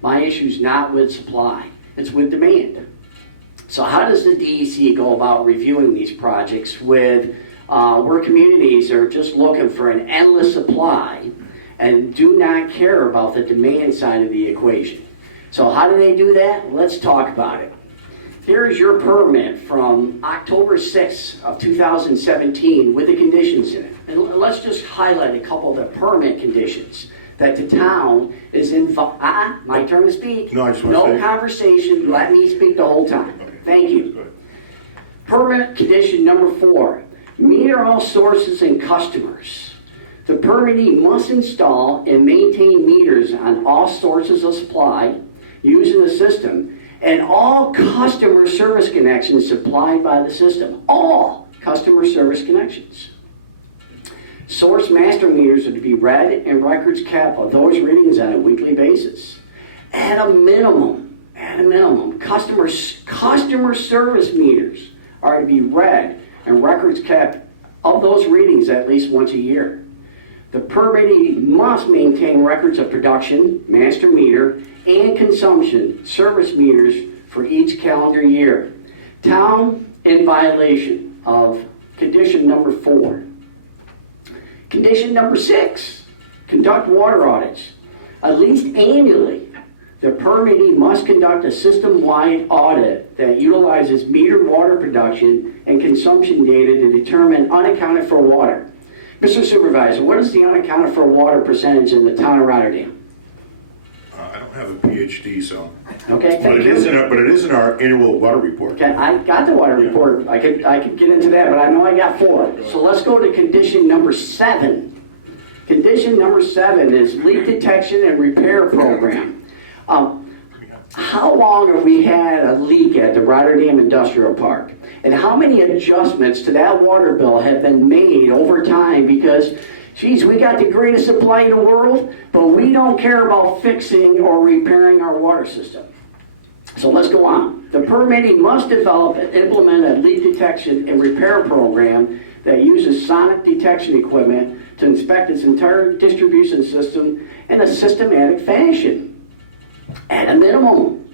My issue's not with supply, it's with demand. So how does the DEC go about reviewing these projects where communities are just looking for an endless supply and do not care about the demand side of the equation? So how do they do that? Let's talk about it. Here's your permit from October 6th of 2017 with the conditions in it. And let's just highlight a couple of the permit conditions that the town is my turn to speak. No, I just want to No say- conversation, let me speak the whole time. Okay. Thank you. Go ahead. Permit condition number 4, meter all sources and customers. The permittee must install and maintain meters on all sources of supply using the system and all customer service connections supplied by the system. All customer service connections. Source master meters are to be read and records kept of those readings on a weekly basis. At a minimum, customer service meters are to be read and records kept of those readings at least once a year. The permittee must maintain records of production, master meter, and consumption service meters for each calendar year. Town in violation of condition number 4. Condition number 6, conduct water audits. At least annually, the permittee must conduct a system-wide audit that utilizes metered water production and consumption data to determine unaccounted for water. Mr. Supervisor, what is the unaccounted for water percentage in the town of Rotterdam? I don't have a PhD, so. Okay, But thank it you. is in our annual water report. Okay, I got the water report. I could get into that, but I know I got 4. So let's go to condition number 7. Condition number 7 is leak detection and repair program. How long have we had a leak at the Rotterdam Industrial Park? And how many adjustments to that water bill have been made over time because, geez, we got the greatest supply in the world, but we don't care about fixing or repairing our water system. So let's go on. The permittee must develop and implement a leak detection and repair program that uses sonic detection equipment to inspect its entire distribution system in a systematic fashion. At a minimum,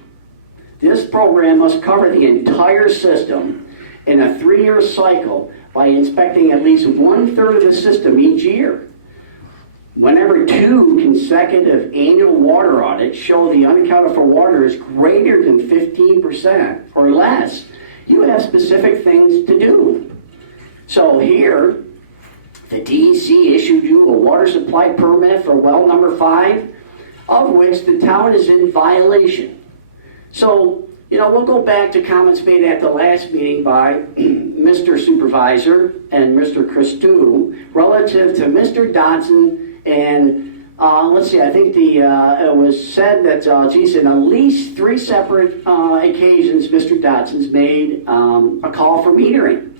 this program must cover the entire system in a 3-year cycle by inspecting at least 1/3 of the system each year. Whenever 2 consecutive annual water audits show the unaccounted for water is greater than 15% or less, you have specific things to do. So here, the DEC issued you a water supply permit for well number 5, of which the town is in violation. So, we'll go back to comments made at the last meeting by Mr. Supervisor and Mr. Christou relative to Mr. Dodson and, I think it was said that, in at least 3 separate occasions, Mr. Dodson's made a call for metering.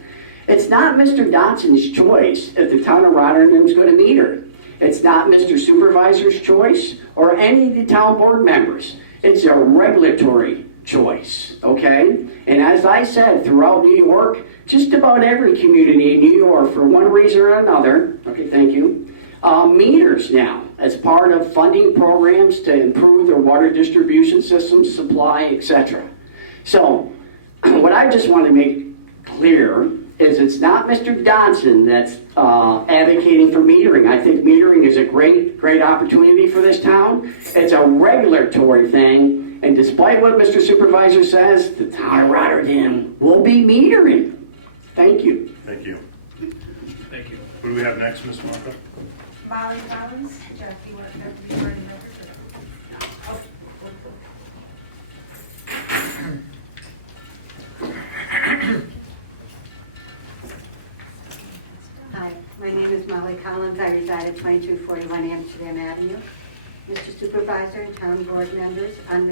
It's not Mr. Dodson's choice if the town of Rotterdam is going to meter. It's not Mr. Supervisor's choice or any of the town board members. It's a regulatory choice, okay? And as I said, throughout New York, just about every community in New York, for one reason or another, okay, thank you, meters now as part of funding programs to improve their water distribution systems, supply, etc. So, what I just want to make clear is it's not Mr. Dodson that's advocating for metering. I think metering is a great opportunity for this town. It's a regulatory thing, and despite what Mr. Supervisor says, the town of Rotterdam will be metering. Thank you. Thank you. Thank you. Who do we have next, Ms. Martha? Molly Collins, Jeff, you want to be part of the Hi, my name is Molly Collins. I reside at 2241 Amsterdam Avenue. Mr. Supervisor and town board members, at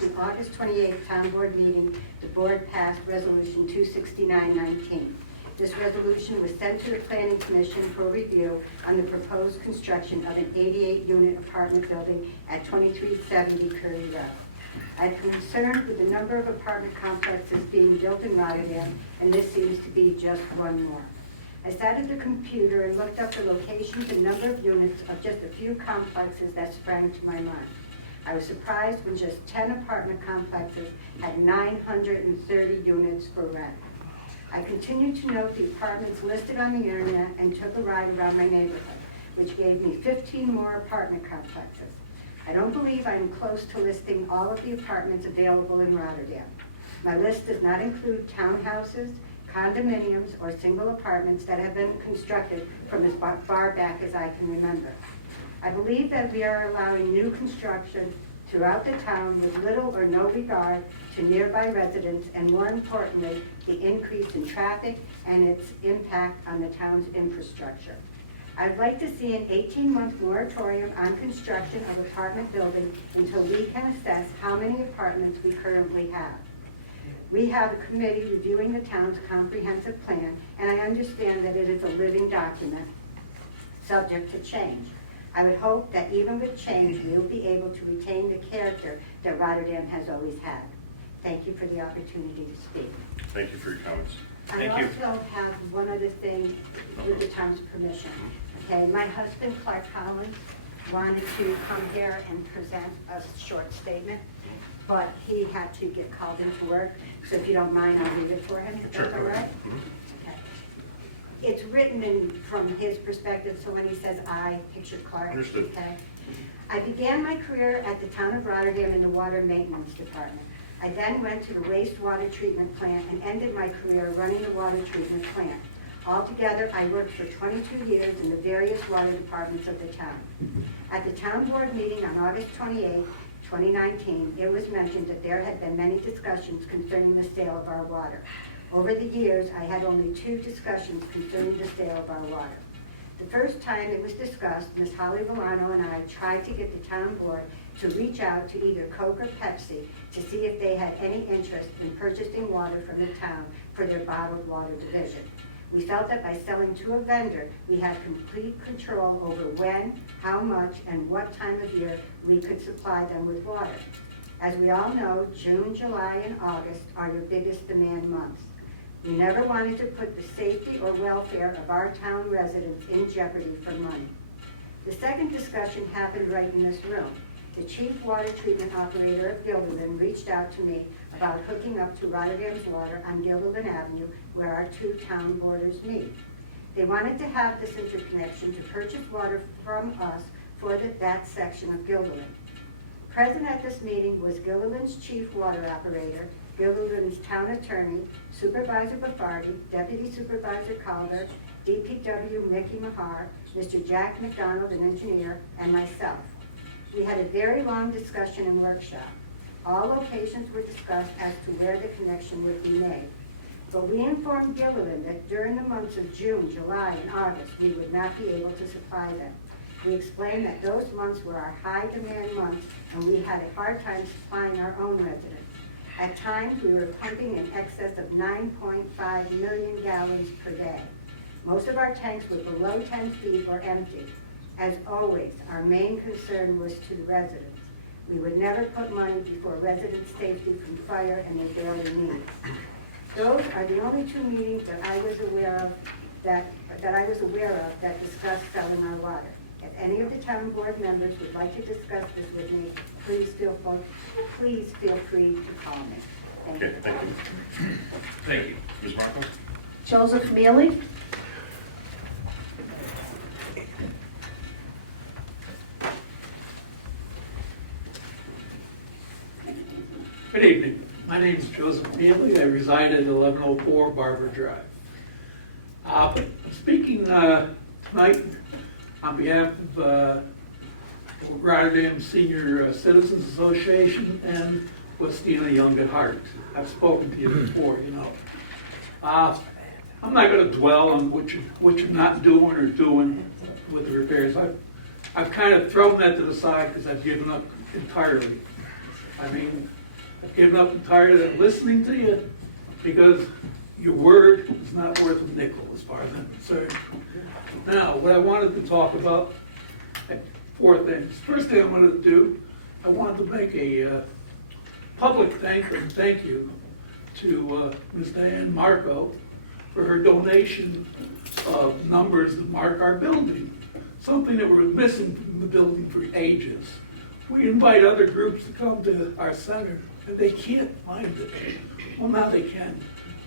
the August 28th town board meeting, the board passed Resolution 26919. This resolution was sent to the Planning Commission for review on the proposed construction of an 88-unit apartment building at 2370 Curry Road. I'm concerned with the number of apartment complexes being built in Rotterdam, and this seems to be just one more. I sat at the computer and looked up the locations and number of units of just a few complexes that sprang to my mind. I was surprised when just 10 apartment complexes had 930 units for rent. I continued to note the apartments listed on the internet and took a ride around my neighborhood, which gave me 15 more apartment complexes. I don't believe I am close to listing all of the apartments available in Rotterdam. My list does not include townhouses, condominiums, or single apartments that have been constructed from as far back as I can remember. I believe that we are allowing new construction throughout the town with little or no regard to nearby residents, and more importantly, the increase in traffic and its impact on the town's infrastructure. I'd like to see an 18-month moratorium on construction of apartment buildings until we can assess how many apartments we currently have. We have a committee reviewing the town's comprehensive plan, and I understand that it is a living document subject to change. I would hope that even with change, we will be able to retain the character that Rotterdam has always had. Thank you for the opportunity to speak. Thank you for your comments. I Thank you. also have one other thing with the town's permission. Okay, my husband, Clark Collins, wanted to come here and present a short statement, but he had to get called into work, so if you don't mind, I'll read it for him. Is that all right? Okay. It's written in from his perspective, so when he says I, picture Clark. Understood. Okay. I began my career at the town of Rotterdam in the water maintenance department. I then went to the wastewater treatment plant and ended my career running the water treatment plant. Altogether, I worked for 22 years in the various water departments of the town. At the town board meeting on August 28, 2019, it was mentioned that there had been many discussions concerning the sale of our water. Over the years, I had only 2 discussions concerning the sale of our water. The first time it was discussed, Ms. Holly Villano and I tried to get the town board to reach out to either Coke or Pepsi to see if they had any interest in purchasing water from the town for their bottled water division. We felt that by selling to a vendor, we had complete control over when, how much, and what time of year we could supply them with water. As we all know, June, July, and August are your biggest demand months. We never wanted to put the safety or welfare of our town residents in jeopardy for money. The second discussion happened right in this room. The chief water treatment operator of Gilderland reached out to me about hooking up to Rotterdam's water on Gilderland Avenue, where our 2 town borders meet. They wanted to have this interconnection to purchase water from us for that section of Gilderland. Present at this meeting was Gilderland's chief water operator, Gilderland's town attorney, Supervisor Bafardi, Deputy Supervisor Calder, DPW Mickey Mahar, Mr. Jack McDonald, an engineer, and myself. We had a very long discussion and workshop. All locations were discussed as to where the connection would be made. But we informed Gilderland that during the months of June, July, and August, we would not be able to supply them. We explained that those months were our high demand months, and we had a hard time supplying our own residents. At times, we were pumping in excess of 9.5 million gallons per day. Most of our tanks were below 10 feet or empty. As always, our main concern was to the residents. We would never put money before resident safety from fire and their daily needs. Those are the only 2 meetings that I was aware of that discussed selling our water. If any of the town board members would like to discuss this with me, please feel free to call me. Thank you. Okay, thank you. Thank you. Ms. Marco? Joseph Mealy? Good evening. My name is Joseph Mealy. I reside at 1104 Barber Drive. I'm speaking tonight on behalf of Rotterdam Senior Citizens Association and Westina Young at Heart. I've spoken to you before, you know. I'm not going to dwell on what you're not doing or doing with the repairs. I've kind of thrown that to the side because I've given up entirely. I mean, I've given up entirely on listening to you because your word is not worth a nickel as far as I'm concerned. Now, what I wanted to talk about, 4 things. First thing I wanted to do, I wanted to make a public thank you to Ms. Diane Marco for her donation of numbers that mark our building, something that was missing from the building for ages. We invite other groups to come to our center, and they can't find it. Well, now they can,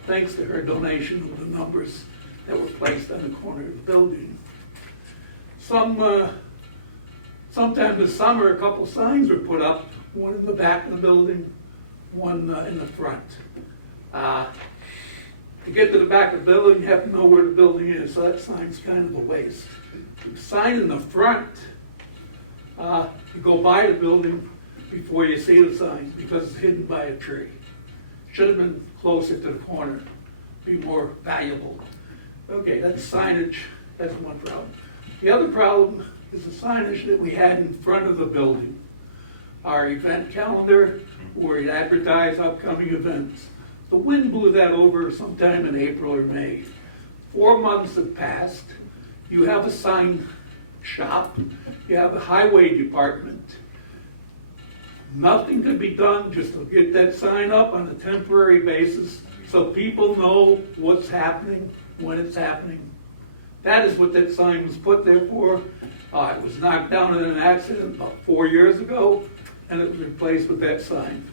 thanks to her donation of the numbers that were placed on the corner of the building. Sometime this summer, a couple signs were put up, one in the back of the building, one in the front. To get to the back of the building, you have to know where the building is, so that sign's kind of a waste. The sign in the front You go by the building before you see the sign because it's hidden by a tree. Should have been closer to the corner, be more valuable. Okay, that's signage, that's one problem. The other problem is the signage that we had in front of the building. Our event calendar, where we advertise upcoming events. The wind blew that over sometime in April or May. 4 months have passed. You have a sign shop, you have a highway department. Nothing could be done just to get that sign up on a temporary basis so people know what's happening, when it's happening. That is what that sign was put there for. It was knocked down in an accident about 4 years ago, and it was replaced with that sign.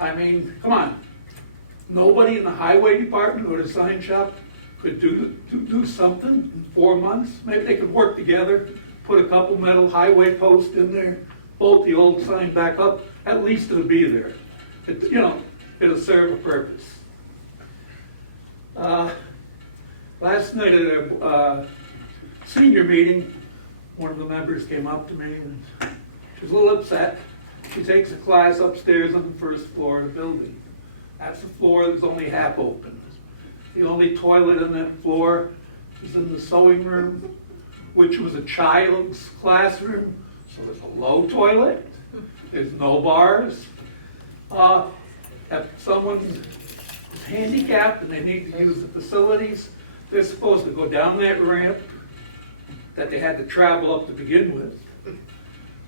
I mean, come on. Nobody in the highway department or the sign shop could do something in 4 months? Maybe they could work together, put a couple metal highway posts in there, bolt the old sign back up, at least it'll be there. It'll serve a purpose. Last night at a senior meeting, one of the members came up to me and she was a little upset. She takes a class upstairs on the first floor of the building. That's the floor that's only half open. The only toilet on that floor is in the sewing room, which was a child's classroom. So there's a low toilet, there's no bars. If someone is handicapped and they need to use the facilities, they're supposed to go down that ramp that they had to travel up to begin with.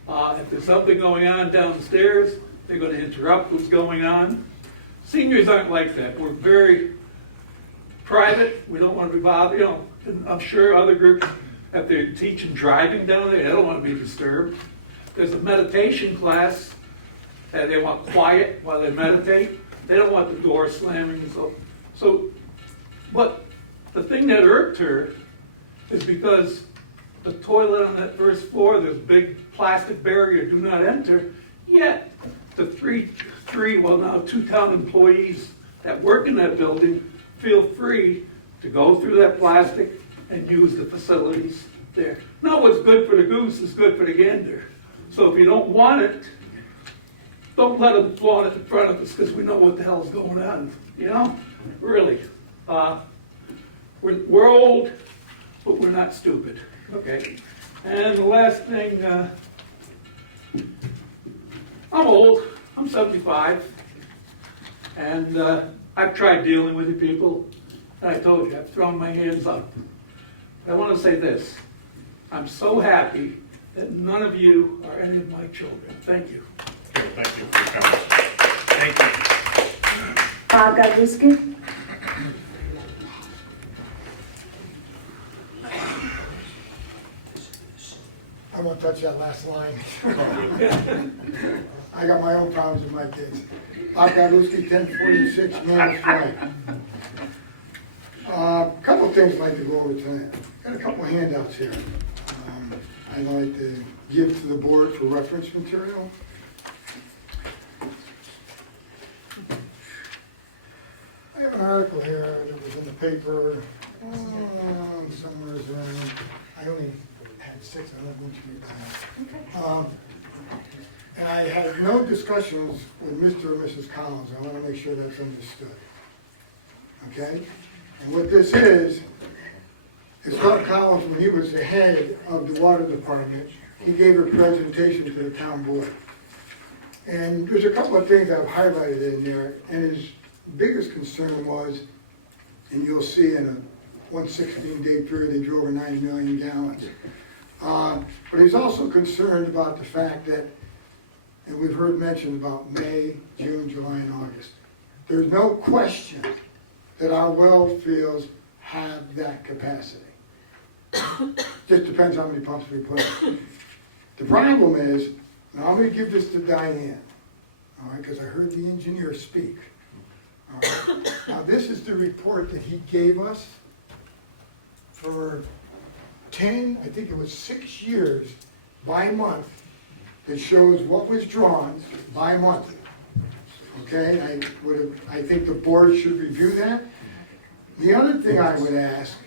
If there's something going on downstairs, they're going to interrupt what's going on. Seniors aren't like that. We're very private. We don't want to be bothered. And I'm sure other groups, if they're teaching driving down there, they don't want to be disturbed. There's a meditation class that they want quiet while they meditate. They don't want the door slamming. But the thing that irked her is because the toilet on that first floor, there's a big plastic barrier, do not enter, yet the two town employees that work in that building feel free to go through that plastic and use the facilities there. Now what's good for the goose is good for the gander. So if you don't want it, don't let them flaunt it in front of us because we know what the hell's going on. Really. We're old, but we're not stupid. Okay. And the last thing, I'm old. I'm 75. And I've tried dealing with you people. And I told you, I've thrown my hands up. I want to say this. I'm so happy that none of you are any of my children. Thank you. Okay, thank you for your comments. Thank you. Bob Godlewski. I won't touch that last line. I got my own problems with my kids. Bob Godlewski, 1046 Manus Drive. A couple things I'd like to go over tonight. Got a couple handouts here. I'd like to give to the board for reference material. I have an article here that was in the paper somewhere around. I only had 6. I don't want you to read that. And I had no discussions with Mr. or Mrs. Collins. I want to make sure that's understood. Okay? And what this is Doug Collins, when he was the head of the water department, he gave a presentation to the town board. And there's a couple of things I've highlighted in there, and his biggest concern was, and you'll see in a 116-day period, they drew over 9 million gallons. But he's also concerned about the fact that, and we've heard mentioned about May, June, July, and August. There's no question that our well fields have that capacity. Just depends how many pumps we put in. The problem is, now I'm going to give this to Diane, all right, because I heard the engineer speak. All right. Now this is the report that he gave us for 10, I think it was 6 years by month, that shows what was drawn by month. Okay, I think the board should review that. The other thing I would ask,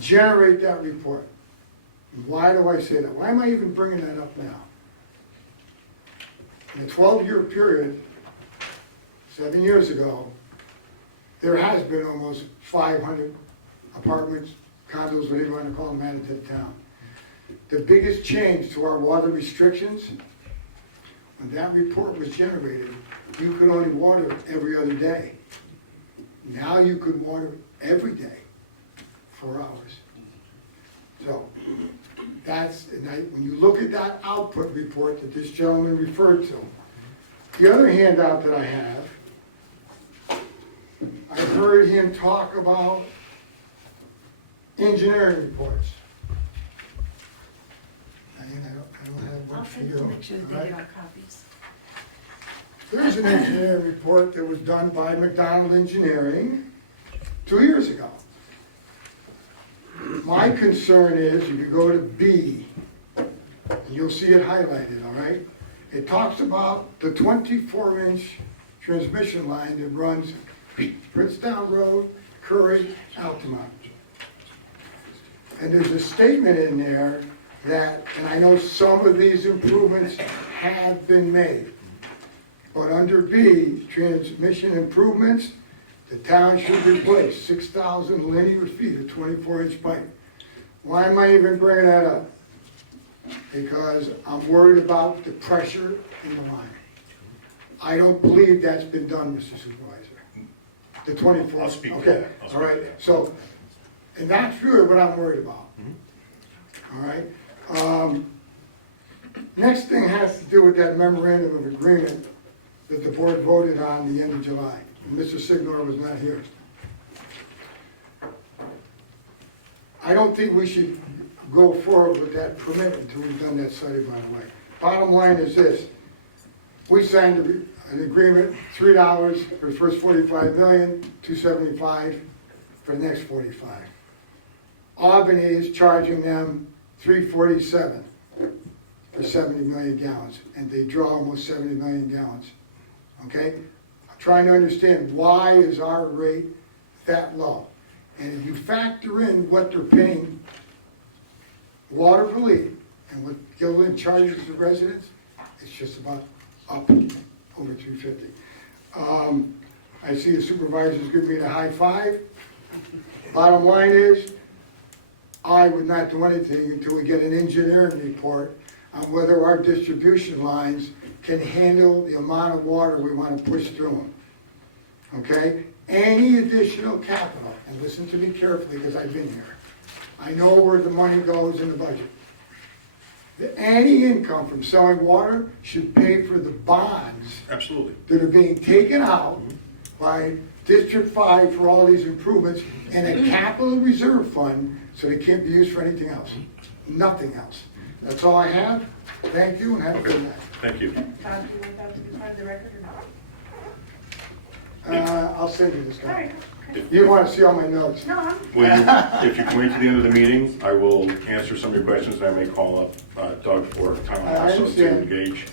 generate that report. Why do I say that? Why am I even bringing that up now? In a 12-year period, 7 years ago, there has been almost 500 apartments, condos, whatever you want to call them, added to the town. The biggest change to our water restrictions, when that report was generated, you could only water every other day. Now you could water every day, 4 hours. So, when you look at that output report that this gentleman referred to, the other handout that I have, I heard him talk about engineering reports. I don't have I'll one for take you. to make sure that all they right? get our copies. There's an engineering report that was done by McDonald Engineering 2 years ago. My concern is, if you go to B, and you'll see it highlighted, all right? It talks about the 24-inch transmission line that runs Princetown Road, Curry, Altamont. And there's a statement in there that, and I know some of these improvements have been made, but under B, transmission improvements, the town should replace 6,000 linear feet of 24-inch pipe. Why am I even bringing that up? Because I'm worried about the pressure in the line. I don't believe that's been done, Mr. Supervisor. The 24. I'll speak to Okay, that. I'll speak all to right. that. So, and that's really what I'm worried about. All right. Next thing has to do with that memorandum of agreement that the board voted on the end of July. Mr. Signor was not here. I don't think we should go forward with that permit until we've done that study, by the way. Bottom line is this. We signed an agreement, $3 for the first 45 million, $275 for the next 45. Albany is charging them $347 for 70 million gallons, and they draw almost 70 million gallons. Okay? I'm trying to understand, why is our rate that low? And if you factor in what they're paying water per lead and what Gilliland charges the residents, it's just about up over 250. I see the supervisors give me the high five. Bottom line is, I would not do anything until we get an engineering report on whether our distribution lines can handle the amount of water we want to push through them. Okay? Any additional capital, and listen to me carefully because I've been here. I know where the money goes in the budget. Any income from selling water should pay for the bonds Absolutely. that are being taken out by District 5 for all these improvements and a capital reserve fund so they can't be used for anything else. Nothing else. That's all I have. Thank you and have a good night. Thank you. Tom, do you want that to be part of the record or not? I'll send you this All guy. right. You want to see all my notes? No, I'm, If you can wait to the end of the meeting, I will answer some of your questions. I may call up Doug or Tom I also to understand. engage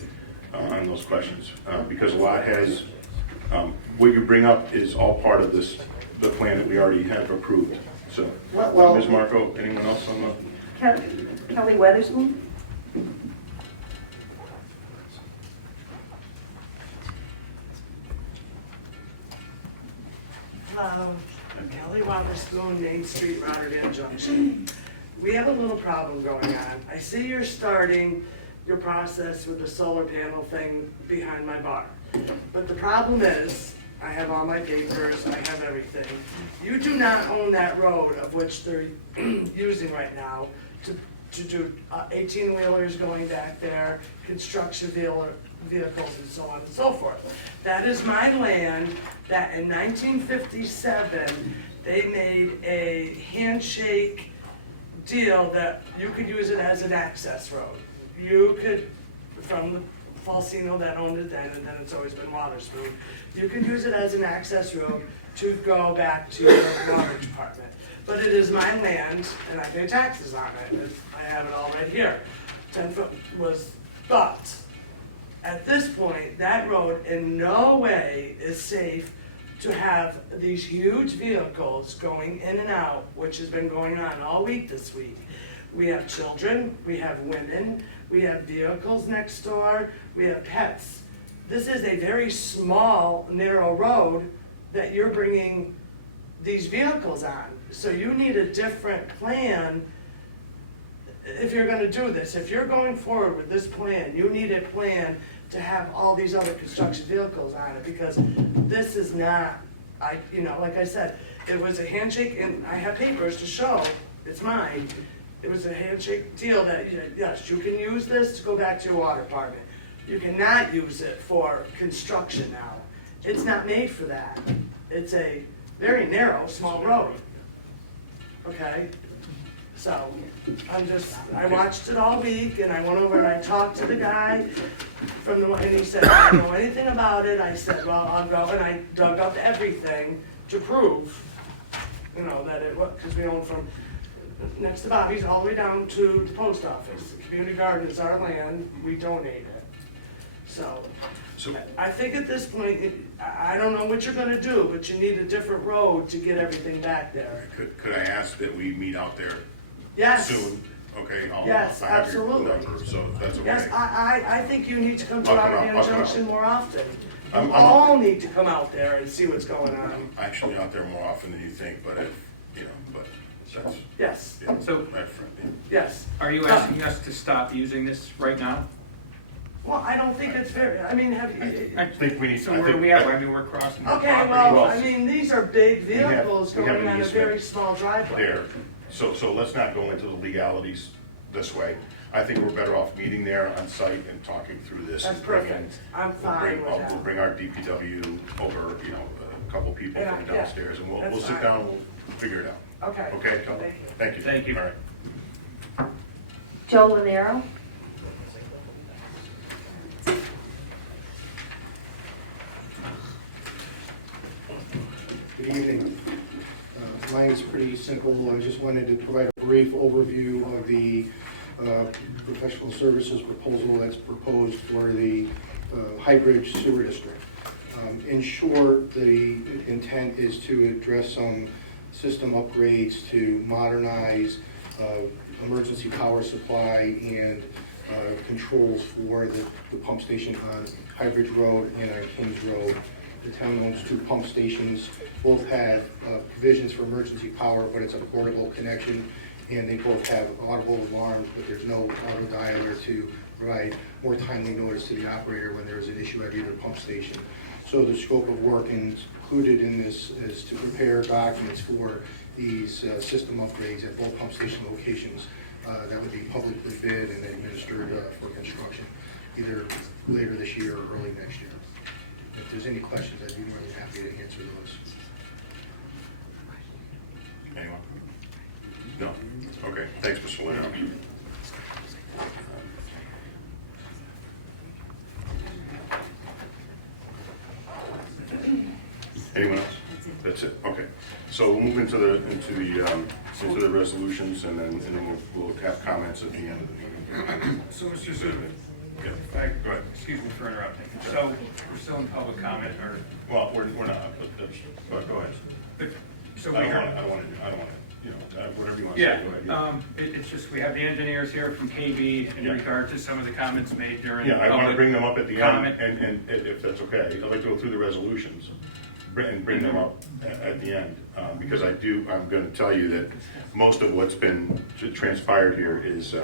on those questions. Because a lot has, what you bring up is all part of this, the plan that we already have approved. So, Well- Ms. Marco, anyone else on the? Kelly Weatherspoon? Hello, I'm Kelly Waterspoon, Main Street, Rotterdam Junction. We have a little problem going on. I see you're starting your process with the solar panel thing behind my bar. But the problem is, I have all my papers, I have everything. You do not own that road of which they're using right now to do 18-wheelers going back there, construction vehicles and so on and so forth. That is my land that in 1957, they made a handshake deal that you could use it as an access road. You could, from the Falsino that owned it then, and then it's always been Waterspoon, you could use it as an access road to go back to your water department. But it is my land, and I pay taxes on it. I have it all right here. 10 foot was, but at this point, that road in no way is safe to have these huge vehicles going in and out, which has been going on all week this week. We have children, we have women, we have vehicles next door, we have pets. This is a very small, narrow road that you're bringing these vehicles on. So you need a different plan if you're gonna do this. If you're going forward with this plan, you need a plan to have all these other construction vehicles on it, because this is not, like I said, it was a handshake, and I have papers to show, it's mine. It was a handshake deal that, yes, you can use this to go back to your water department. You cannot use it for construction now. It's not made for that. It's a very narrow, small road. Okay? So, I watched it all week, and I went over and I talked to the guy and he said, I don't know anything about it. I said, well, I'll go, and I dug up everything to prove, that it was, because we own from next to Bobby's all the way down to the post office. The community garden is our land, we donate it. So, I think at this point, I don't know what you're gonna do, but you need a different road to get everything back there. Could I ask that we meet out there Yes. soon? Okay, Yes, I'll have your absolutely. number, so if that's okay. Yes, I think you need to come to I'll come out, Rotterdam I'll come out. Junction more often. I'm You out all need to come out there and see what's going on. I'm actually out there more often than you think, but but that's, Yes, yeah, So- my friend, yeah. yes. Are you asking us to stop using this right now? Well, I don't think it's very, have you, I think we need, So I where are think, we at? I mean, we're crossing the okay, property. well, these are big We have- vehicles we have going an on a easement very small driveway. there, so let's not go into the legalities this way. I think we're better off meeting there on site and talking through this. That's and bringing- perfect. I'm we'll fine bring- with that. We'll bring our DPW over, a couple people And from yeah, downstairs, and we'll that's sit fine. down and we'll figure it out. Okay. Okay, Tom? Thank you. Thank you. Thank you. All right. Joe Lanero. Good evening. Mine's pretty simple. I just wanted to provide a brief overview of the professional services proposal that's proposed for the Highbridge Sewer District. In short, the intent is to address some system upgrades to modernize emergency power supply and controls for the pump station on Highbridge Road and on Kings Road. The town owns 2 pump stations, both have provisions for emergency power, but it's a portable connection, and they both have audible alarms, but there's no auto dialer to provide more timely notice to the operator when there is an issue at either pump station. So the scope of work included in this is to prepare documents for these system upgrades at both pump station locations that would be publicly bid and administered for construction, either later this year or early next year. If there's any questions, I'd be more than happy to answer those. Anyone? No? Okay, thanks, Mr. Leno. Anyone else? That's it, okay. So we'll move into the resolutions, and then we'll have comments at the end of the meeting. So, Mr. Zuba, Yeah, go ahead. Excuse me for interrupting. So, we're still in public comment, or, well, we're not, but go ahead. but, so I we don't heard. want to, whatever you want to say, Yeah, go ahead. it's just, we have the engineers here from KB in Yeah. regard to some of the comments made during. Yeah, I want to public bring them up at the comment. end, and if that's okay, I'd like to go through the resolutions and bring them up at the end, because I'm going to tell you that most of what's been transpired here is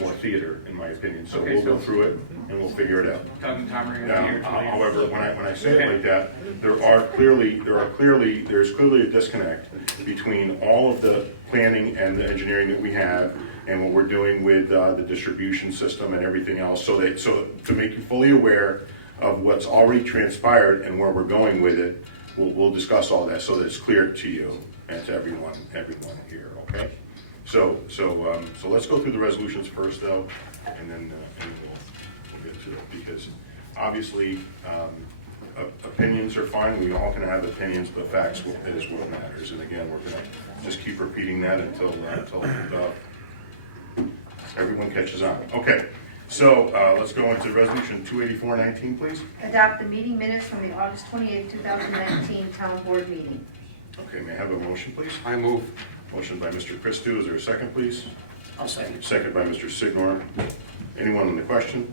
more theater, in my opinion, so Okay, we'll go so- through it and we'll figure it out. Doug and Tom are going to Now, be here tonight. however, when I say it like that, there's clearly a disconnect between all of the planning and the engineering that we have and what we're doing with the distribution system and everything else, so to make you fully aware of what's already transpired and where we're going with it, we'll discuss all that so that it's clear to you and to everyone here, okay? So let's go through the resolutions first, though, and then we'll get to it, because obviously, opinions are fine, we all can have opinions, but facts is what matters, and again, we're gonna just keep repeating that until everyone catches on. Okay, so let's go into resolution 284-19, please. Adopt the meeting minutes from the August 28, 2019 town board meeting. Okay, may I have a motion, please? I move. Motion by Mr. Christou, is there a second, please? I'll second. Second by Mr. Signor. Anyone on the question?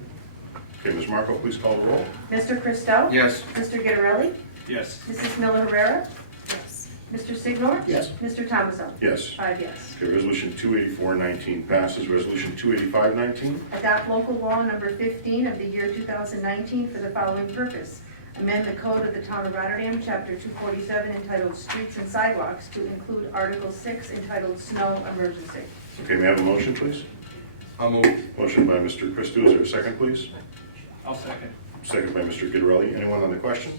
Okay, Ms. Marco, please call the roll. Mr. Christo? Yes. Mr. Gitterelli? Yes. Mrs. Miller Herrera? Yes. Mr. Signor? Yes. Mr. Thomason? Yes. 5 yes. Okay, resolution 284-19 passes. Resolution 285-19. Adopt local law number 15 of the year 2019 for the following purpose. Amend the code of the town of Rotterdam, chapter 247, entitled Streets and Sidewalks, to include Article 6, entitled Snow Emergency. Okay, may I have a motion, please? I'll move. Motion by Mr. Christou. Is there a second, please? I'll second. Second by Mr. Gitterelli. Anyone on the question?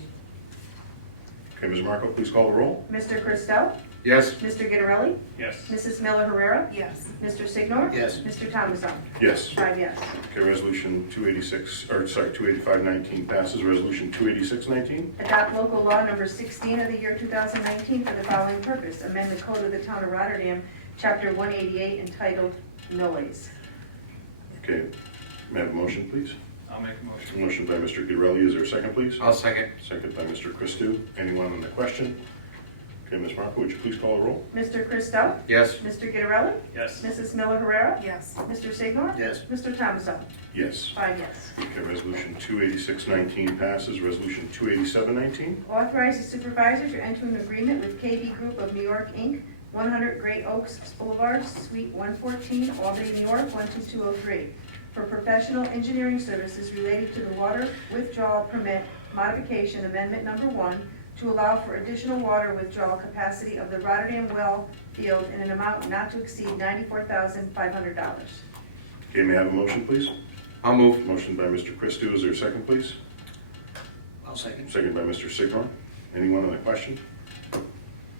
Okay, Ms. Marco, please call the roll. Mr. Christo? Yes. Mr. Gitterelli? Yes. Mrs. Miller Herrera? Yes. Mr. Signor? Yes. Mr. Thomason? Yes. 5 yes. Okay, resolution 285-19 passes. Resolution 286-19. Adopt local law number 16 of the year 2019 for the following purpose. Amend the code of the town of Rotterdam, chapter 188, entitled Noise. Okay, may I have a motion, please? I'll make a motion. Motion by Mr. Gitterelli. Is there a second, please? I'll second. Second by Mr. Christou. Anyone on the question? Okay, Ms. Marco, would you please call the roll? Mr. Christo? Yes. Mr. Gitterelli? Yes. Mrs. Miller Herrera? Yes. Mr. Signor? Yes. Mr. Thomason? Yes. 5 yes. Okay, resolution 286-19 passes. Resolution 287-19. Authorize the supervisor to enter an agreement with KB Group of New York, Inc., 100 Great Oaks Boulevard, Suite 114, Albany, New York, 12203, for professional engineering services related to the water withdrawal permit modification amendment number 1 to allow for additional water withdrawal capacity of the Rotterdam well field in an amount not to exceed $94,500. Okay, may I have a motion, please? I'll move. Motion by Mr. Christou. Is there a second, please? I'll second. Second by Mr. Signor. Anyone on the question?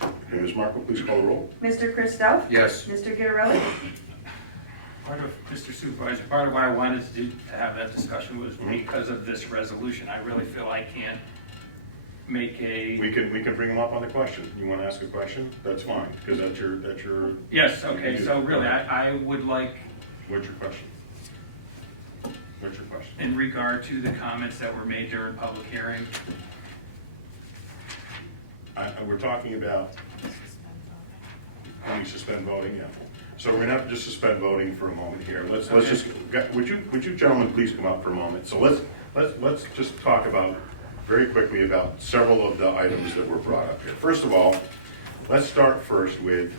Okay, Ms. Marco, please call the roll. Mr. Christo? Yes. Mr. Gitterelli? Part of, Mr. Supervisor, part of why I wanted to have that discussion was because of this resolution. I really feel I can't make a. We can bring them up on the question. You want to ask a question? That's fine, because that's your, Yes, okay, so really, I would like, what's your question? What's your question? in regard to the comments that were made during public hearing, We're talking about, when we suspend voting, yeah. So we're gonna have to just suspend voting for a moment here. Let's just, would you gentlemen please come up for a moment? So let's just talk about, very quickly, about several of the items that were brought up here. First of all, let's start first with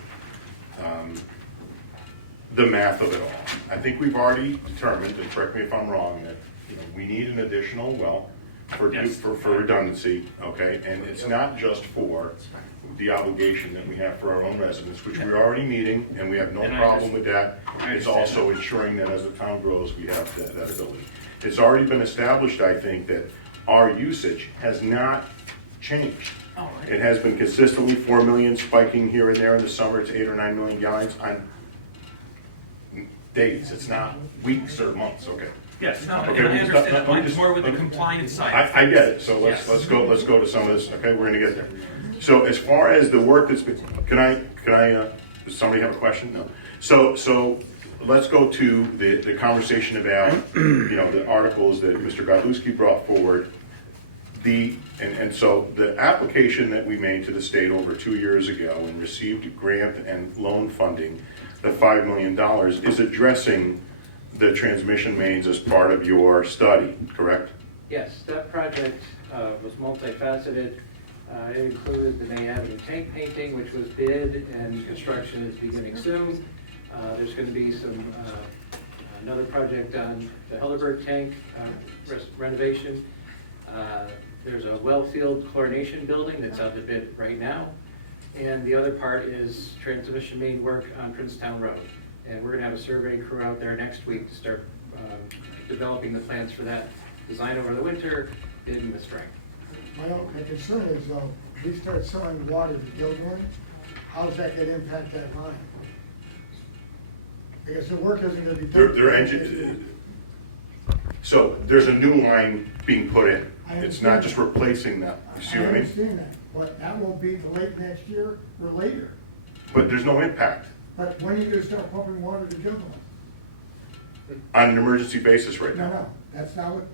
the math of it all. I think we've already determined, and correct me if I'm wrong, that we need an additional well for Yes. redundancy, okay? And it's not just for the obligation that we have for our own residents, which we're already meeting, and we have no And I problem with that. I It's understand also ensuring that as the town grows, we have that ability. It's already been established, I think, that our usage has not changed. Oh, right. It has been consistently 4 million, spiking here and there in the summer. It's 8 or 9 million gallons on days. It's not weeks or months, okay? yes, no, Okay, and I we just- understand, let me it's just- more with the compliance side. I get it, so Yes. let's go to some of this, okay, we're gonna get there. So as far as the work that's been, can I, does somebody have a question? No. So let's go to the conversation about, the articles that Mr. Godlewski brought forward. And so the application that we made to the state over 2 years ago and received grant and loan funding, the $5 million, is addressing the transmission mains as part of your study, correct? Yes, that project was multifaceted. It included the May Avenue tank painting, which was bid, and construction is beginning soon. There's going to be another project on the Hellerberg tank renovation. There's a well field chlorination building that's out to bid right now. And the other part is transmission main work on Princetown Road. And we're going to have a survey crew out there next week to start developing the plans for that. Design over the winter, bid in the spring. My concern is, we start selling water to Gilmore, how's that gonna impact that line? Because the work isn't gonna be done. Their engine, so there's a new line being put in. It's not just replacing that, you see what I mean? understand that, but that won't be late next year or later. But there's no impact But when are you gonna start pumping water to Gilmore? on an emergency basis right No, now. That's not what.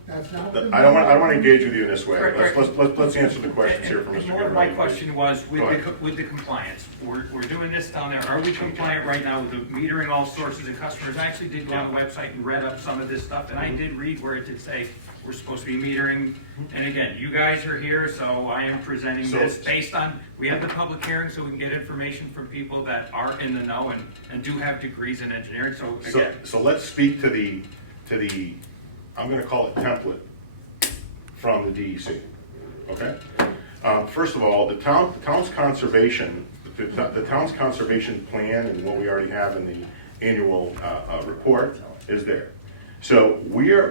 I don't want to engage with you in this way. Let's answer the questions here from Mr. More of my Goodrich. question was, Go ahead. with the compliance, we're doing this down there, are we compliant right now with the metering all sources and customers? I actually did go on the website and read up some of this stuff, and I did read where it did say we're supposed to be metering. And again, you guys are here, so I am presenting this based on, we have the public hearing, so we can get information from people that are in the know and do have degrees in engineering, so again. So let's speak to the, I'm gonna call it template from the DEC, okay? First of all, the town's conservation plan and what we already have in the annual report is there. So we are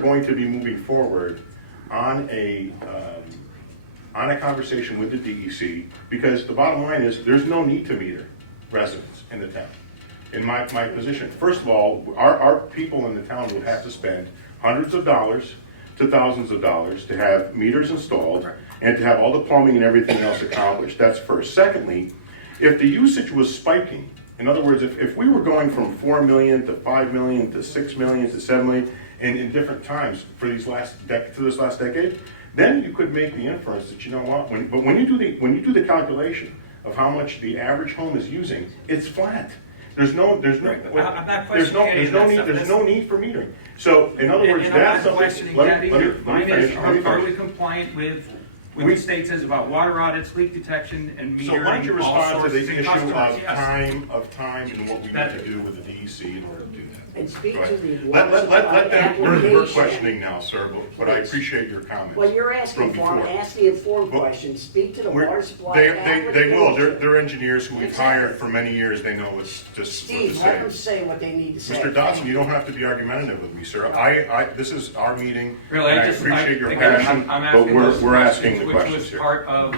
going to be moving forward on a conversation with the DEC, because the bottom line is there's no need to meter residents in the town. In my position, first of all, our people in the town would have to spend hundreds of dollars to thousands of dollars to have meters installed and to have all the plumbing and everything else accomplished. That's first. Secondly, if the usage was spiking, in other words, if we were going from 4 million to 5 million to 6 million to 7 million in different times for this last decade, then you could make the inference that, you know what, when you do the calculation of how much the average home is using, it's flat. There's no need for metering. So, in other words, that's something. Let me finish. Are we compliant with the state says about water audits, leak detection, and metering? So why don't you all respond to the sources and issue customers? of Yes. time and what we need to do with the DEC in order to do that? And speak Go to ahead. the Let water supply them, we're application. questioning now, sir, but I appreciate your comments. Well, you're asking from for, I'm before. asking informed Well, questions, speak to the We're- water supply They application. will, they're engineers who we've Exactly. hired for many years, they know what's just what to Steve, say. let them say what they need to say. Mr. Dotson, you don't have to be argumentative with me, sir. This is our meeting, Really, and I appreciate your again, passion, I'm but asking those we're asking the which questions was here. part of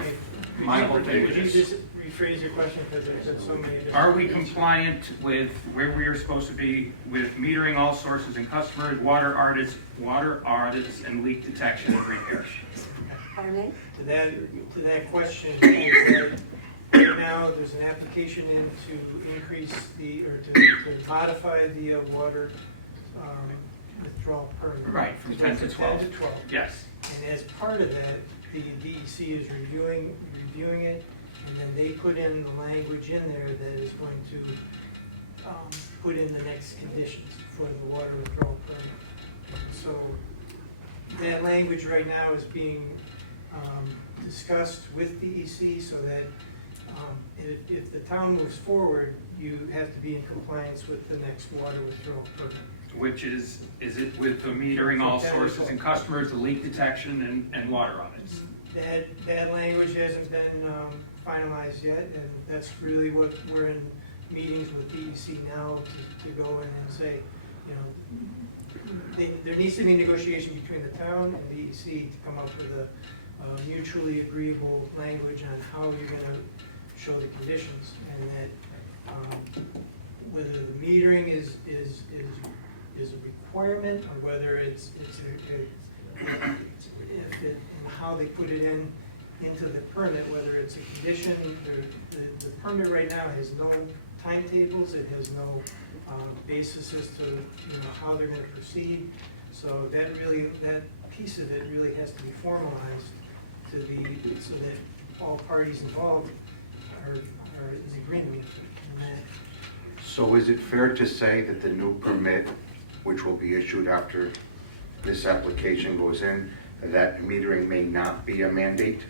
my whole thing. Could you just rephrase your question, because there's been so many different. Are we compliant with where we are supposed to be with metering all sources and customers, water audits, and leak detection and repairs? Pardon me? To that question, is that right now, there's an application in to increase to modify the water withdrawal permit. Right, from 10 to 12. 10 to 12. Yes. And as part of that, the DEC is reviewing it, and then they put in the language in there that is going to put in the next conditions for the water withdrawal permit. So that language right now is being discussed with DEC, so that if the town moves forward, you have to be in compliance with the next water withdrawal permit. Which is it with the metering all sources and customers, the leak detection and water audits? That language hasn't been finalized yet, and that's really what we're in meetings with DEC now to go in and say, you know, there needs to be negotiation between the town and DEC to come up with a mutually agreeable language on how you're gonna show the conditions, and that whether the metering is a requirement, or whether it's how they put it into the permit, whether it's a condition. The permit right now has no timetables, it has no basis as to, you know, how they're gonna proceed. So that piece of it really has to be formalized so that all parties involved are in agreement with it. And that, So is it fair to say that the new permit, which will be issued after this application goes in, that metering may not be a mandate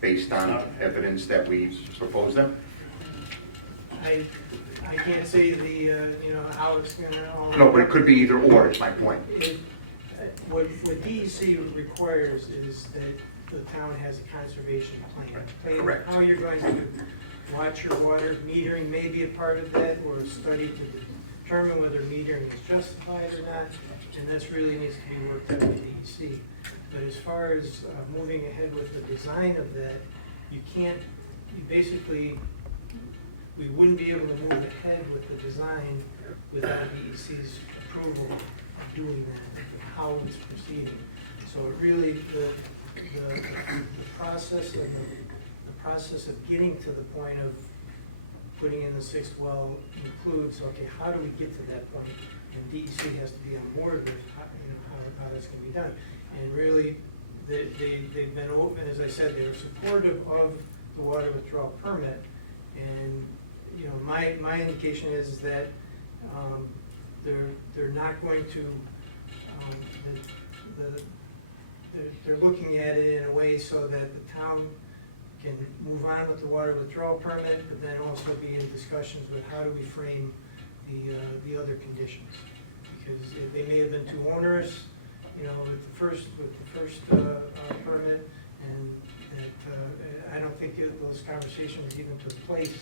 based on evidence that we propose them? I can't say you know, how it's gonna all. No, but it could be either or, is my point. What DEC requires is that the town has a conservation plan. Correct. How you're going to watch your water, metering may be a part of that, or a study to determine whether metering is justified or not, and that's really needs to be worked out with DEC. But as far as moving ahead with the design of that, we wouldn't be able to move ahead with the design without DEC's approval of doing that, of how it's proceeding. So it really, the process of getting to the point of putting in the sixth well includes, okay, how do we get to that point? And DEC has to be on board with how how that's gonna be done. And really, they've been open, as I said, they were supportive of the water withdrawal permit. And, you know, my indication is that, they're not going to, they're looking at it in a way so that the town can move on with the water withdrawal permit, but then also be in discussions with how do we frame the other conditions. Because they may have been too onerous, you know, with the first permit, and that, I don't think those conversations even took place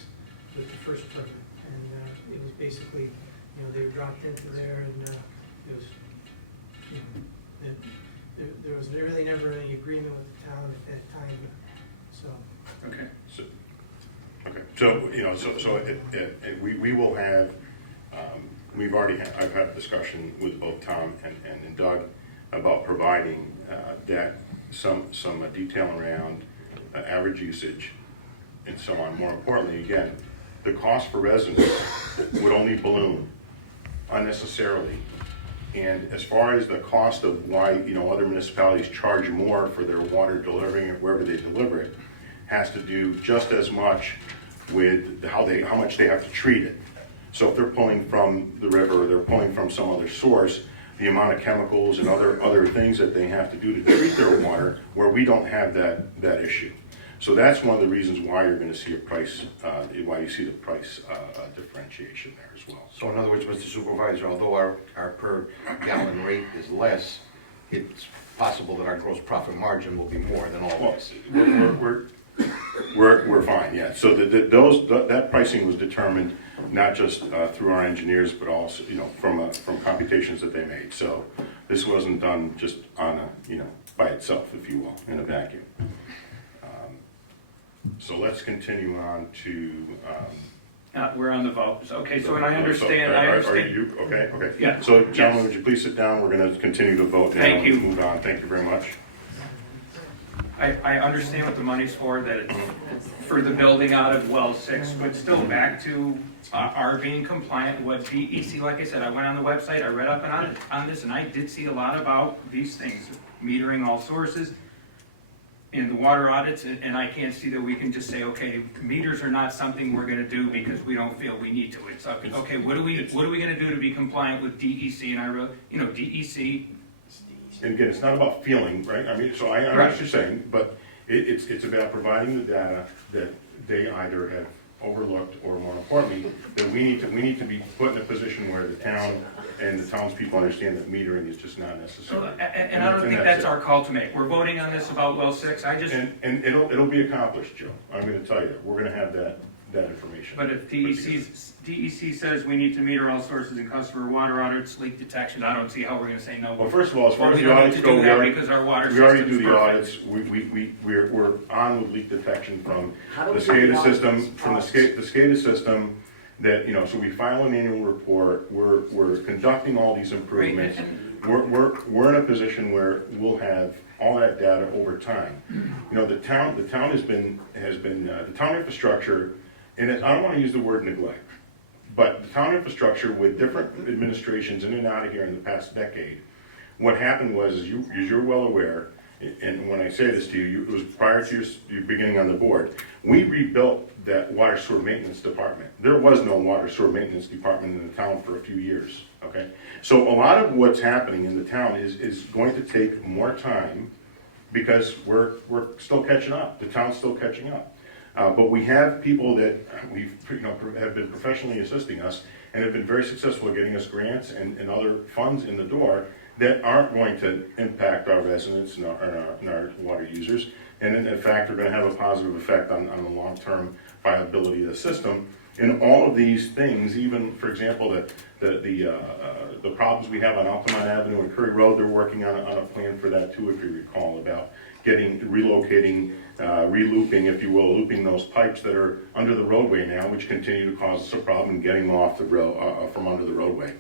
with the first permit. And it was basically, you know, they were dropped into there, and it was, you know, there was really never any agreement with the town at that time, so. Okay. So, you know, we will have, I've had a discussion with both Tom and Doug about providing some detail around average usage and so on. More importantly, again, the cost for residents would only balloon unnecessarily. And as far as the cost of why, you know, other municipalities charge more for their water delivering it wherever they deliver it, has to do just as much with how much they have to treat it. So if they're pulling from the river or they're pulling from some other source, the amount of chemicals and other things that they have to do to treat their water, where we don't have that issue. So that's one of the reasons why you're going to see a price, why you see the price differentiation there as well. So in other words, Mr. Supervisor, although our per gallon rate is less, it's possible that our gross profit margin will be more than all Well, this. we're fine, yeah. So that pricing was determined not just through our engineers, but also, you know, from computations that they made. So this wasn't done just on a, you know, by itself, if you will, in a vacuum. So let's continue on to. We're on the vote. Okay, so and I understand. Are you, okay. Yeah. So gentlemen, would you please sit down? We're gonna continue to vote now. Thank you. Let's move on. Thank you very much. I understand what the money's for, that it's for the building out of well 6, but still back to our being compliant with DEC. Like I said, I went on the website, I read up on this, and I did see a lot about these things, metering all sources in the water audits, and I can't see that we can just say, okay, meters are not something we're gonna do because we don't feel we need to. It's okay, what are we gonna do to be compliant with DEC? And I wrote, you know, DEC. And again, it's not about feeling, right? I mean, so I know what you're saying, but it's about providing the data that they either have overlooked, or more importantly, that we need to be put in a position where the town and the townspeople understand that metering is just not necessary. And I don't think that's our call to make. We're voting on this about well 6. And it'll be accomplished, Joe. I'm gonna tell you, we're gonna have that information. But if DEC says we need to meter all sources in customer water audits, leak detection, I don't see how we're gonna say no. Well, first of all, as far as the audits go, we already do the audits. We're on with leak detection from the SCADA system, the SCADA system, that, you know, so we file an annual report, we're conducting all these improvements. We're in a position where we'll have all that data over time. You know, the town has been the town infrastructure, and I don't want to use the word neglect, but the town infrastructure with different administrations in and out of here in the past decade, what happened was, as you're well aware, and when I say this to you, it was prior to your beginning on the board, we rebuilt that water sewer maintenance department. There was no water sewer maintenance department in the town for a few years, okay? So a lot of what's happening in the town is going to take more time, because we're still catching up. The town's still catching up. But we have people that have been professionally assisting us and have been very successful at getting us grants and other funds in the door that aren't going to impact our residents and our water users. And in fact, are going to have a positive effect on the long-term viability of the system. And all of these things, even, for example, the problems we have on Altamont Avenue and Curry Road, they're working on a plan for that too, if you recall, about relocating, re-looping, if you will, looping those pipes that are under the roadway now, which continue to cause us a problem getting them off the road, from under the roadway.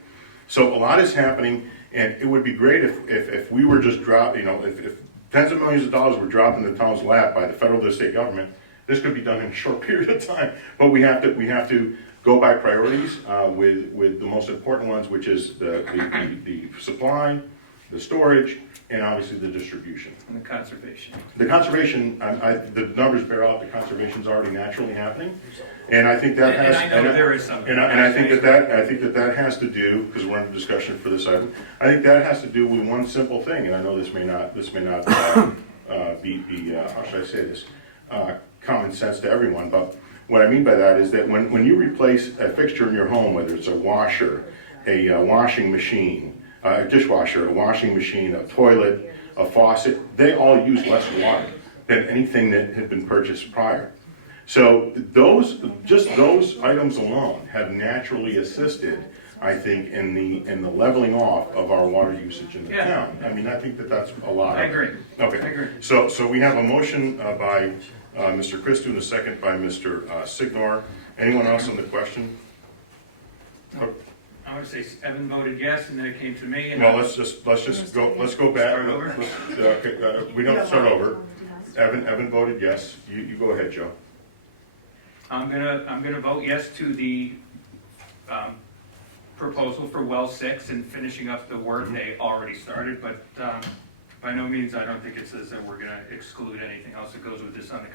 So a lot is happening, and it would be great if we were just if tens of millions of dollars were dropped in the town's lap by the federal or the state government, this could be done in a short period of time. But we have to go by priorities with the most important ones, which is the supply, the storage, and obviously the distribution. And the conservation. The conservation, the numbers bear out, the conservation's already naturally happening, and I think that has. And I know there is some. And I think that has to do, because we're under discussion for this item, I think that has to do with one simple thing, and I know this may not be how should I say this, common sense to everyone, but what I mean by that is that when you replace a fixture in your home, whether it's a washer, a washing machine, a dishwasher, a washing machine, a toilet, a faucet, they all use less water than anything that had been purchased prior. So just those items alone have naturally assisted, I think, in the leveling off of our water usage in the town. I mean, I think that's a lot. I agree. Okay. I agree. So we have a motion by Mr. Christou and a second by Mr. Signor. Anyone else on the question? I would say Evan voted yes, and then it came to me. And Well, let's go back. Start over? We don't start over. Evan voted yes. You go ahead, Joe. I'm gonna vote yes to the proposal for well 6 and finishing up the work they already started, but by no means I don't think it says that we're gonna exclude anything else that goes with this on the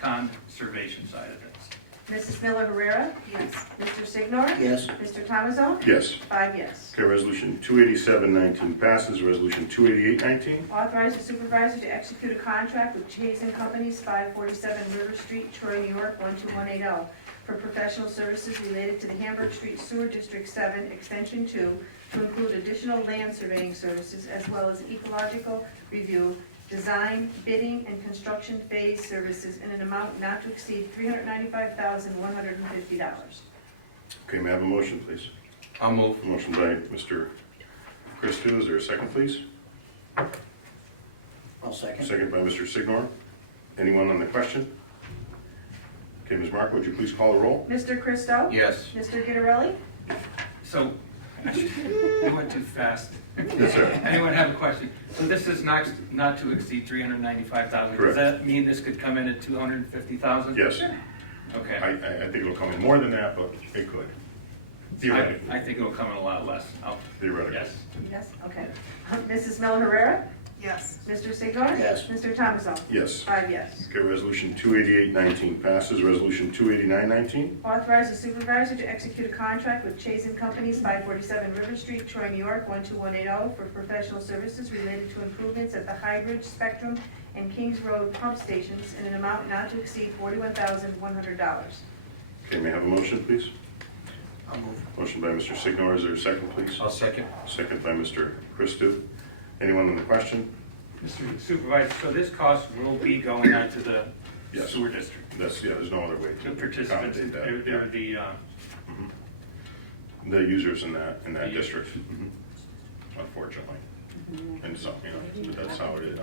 conservation side of things. Mrs. Miller Herrera? Yes. Mr. Signor? Yes. Mr. Thomason? Yes. 5 yes. Okay, resolution 287-19 passes. Resolution 288-19. Authorize the supervisor to execute a contract with Chase and Companies, 547 River Street, Troy, New York, 12180, for professional services related to the Hamburg Street Sewer District 7, Extension 2, to include additional land surveying services as well as ecological review, design, bidding, and construction phase services in an amount not to exceed $395,150. Okay, may I have a motion, please? I'll move. Motion by Mr. Christou. Is there a second, please? I'll second. Second by Mr. Signor. Anyone on the question? Okay, Ms. Mark, would you please call the roll? Mr. Christou? Yes. Mr. Gitterelli? So, we went too fast. Yes, sir. Anyone have a question? So this is not to exceed 395,000. Correct. Does that mean this could come in at 250,000? Yes. Okay. I think it'll come in more than that, but it could. Theoretically. I think it'll come in a lot less. Theoretically. Yes. Yes, okay. Mrs. Miller Herrera? Yes. Mr. Signor? Yes. Mr. Thomason? Yes. 5 yes. Okay, resolution 288-19 passes. Resolution 289-19. Authorize the supervisor to execute a contract with Chase and Companies, 547 River Street, Troy, New York, 12180, for professional services related to improvements at the High Bridge, Spectrum, and Kings Road pump stations in an amount not to exceed $41,100. Okay, may I have a motion, please? I'll move. Motion by Mr. Signor. Is there a second, please? I'll second. Second by Mr. Christou. Anyone on the question? Mr. Supervisor, so this cost will be going on to the Yes. sewer district? There's no other way The to participants, accommodate that. they're the, The users in that The district, unfortunately. And so, but that's how it is.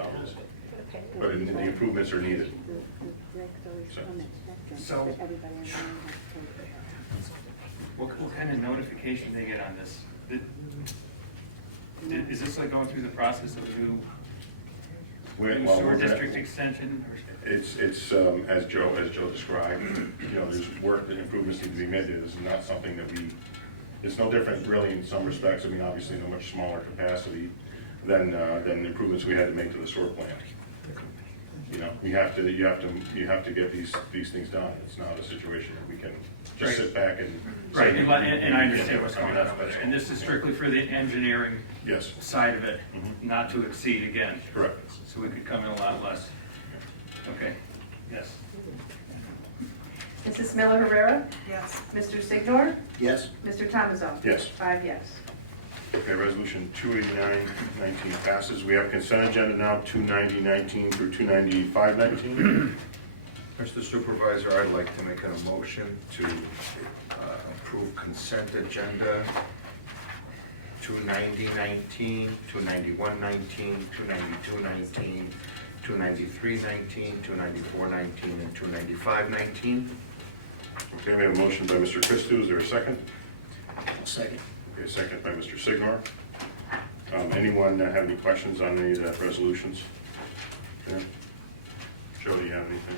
But the improvements are needed. so what kind of notification they get on this? Is this like going through the process of a new Well, sewer district extension? It's, as Joe described, there's work that improvements need to be made. It's not something that it's no different really in some respects. I mean, obviously in a much smaller capacity than the improvements we had to make to the sewer plant. You have to get these things done. It's not a situation that we can just sit back and. Right, and I understand what's going on over there. And this is strictly for the engineering Yes, side of it, not to exceed again. correct. So we could come in a lot less. Okay, yes. Mrs. Miller Herrera? Yes. Mr. Signor? Yes. Mr. Thomason? Yes. 5 yes. Okay, resolution 289-19 passes. We have consent agenda now, 290-19 through 295-19. Mr. Supervisor, I'd like to make a motion to approve consent agenda 290-19, 291-19, 292-19, 293-19, 294-19, and 295-19. Okay, we have a motion by Mr. Christou. Is there a second? I'll second. Okay, second by Mr. Signor. Anyone have any questions on any of the resolutions? Yeah. Joe, do you have anything?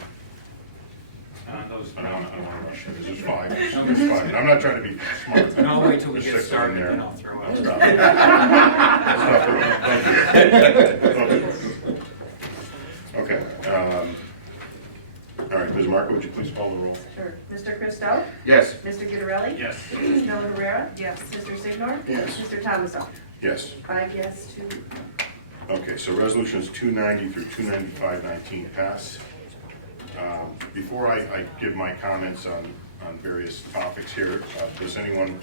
Those. I don't want to rush it, this is fine. It's fine. I'm not trying to be smart. And I'll wait till we Just get stick it in started, there. and then I'll throw out. Stop it. Okay. All right, Ms. Marco, would you please call the roll? Sure. Mr. Christo? Yes. Mr. Gitterelli? Yes. Ms. Miller Rivera? Yes. Mr. Signor? Yes. Mr. Thomason? Yes. 5 yes, 2 no. Okay, so resolutions 290 through 295-19 pass. Before I give my comments on various topics here, does anyone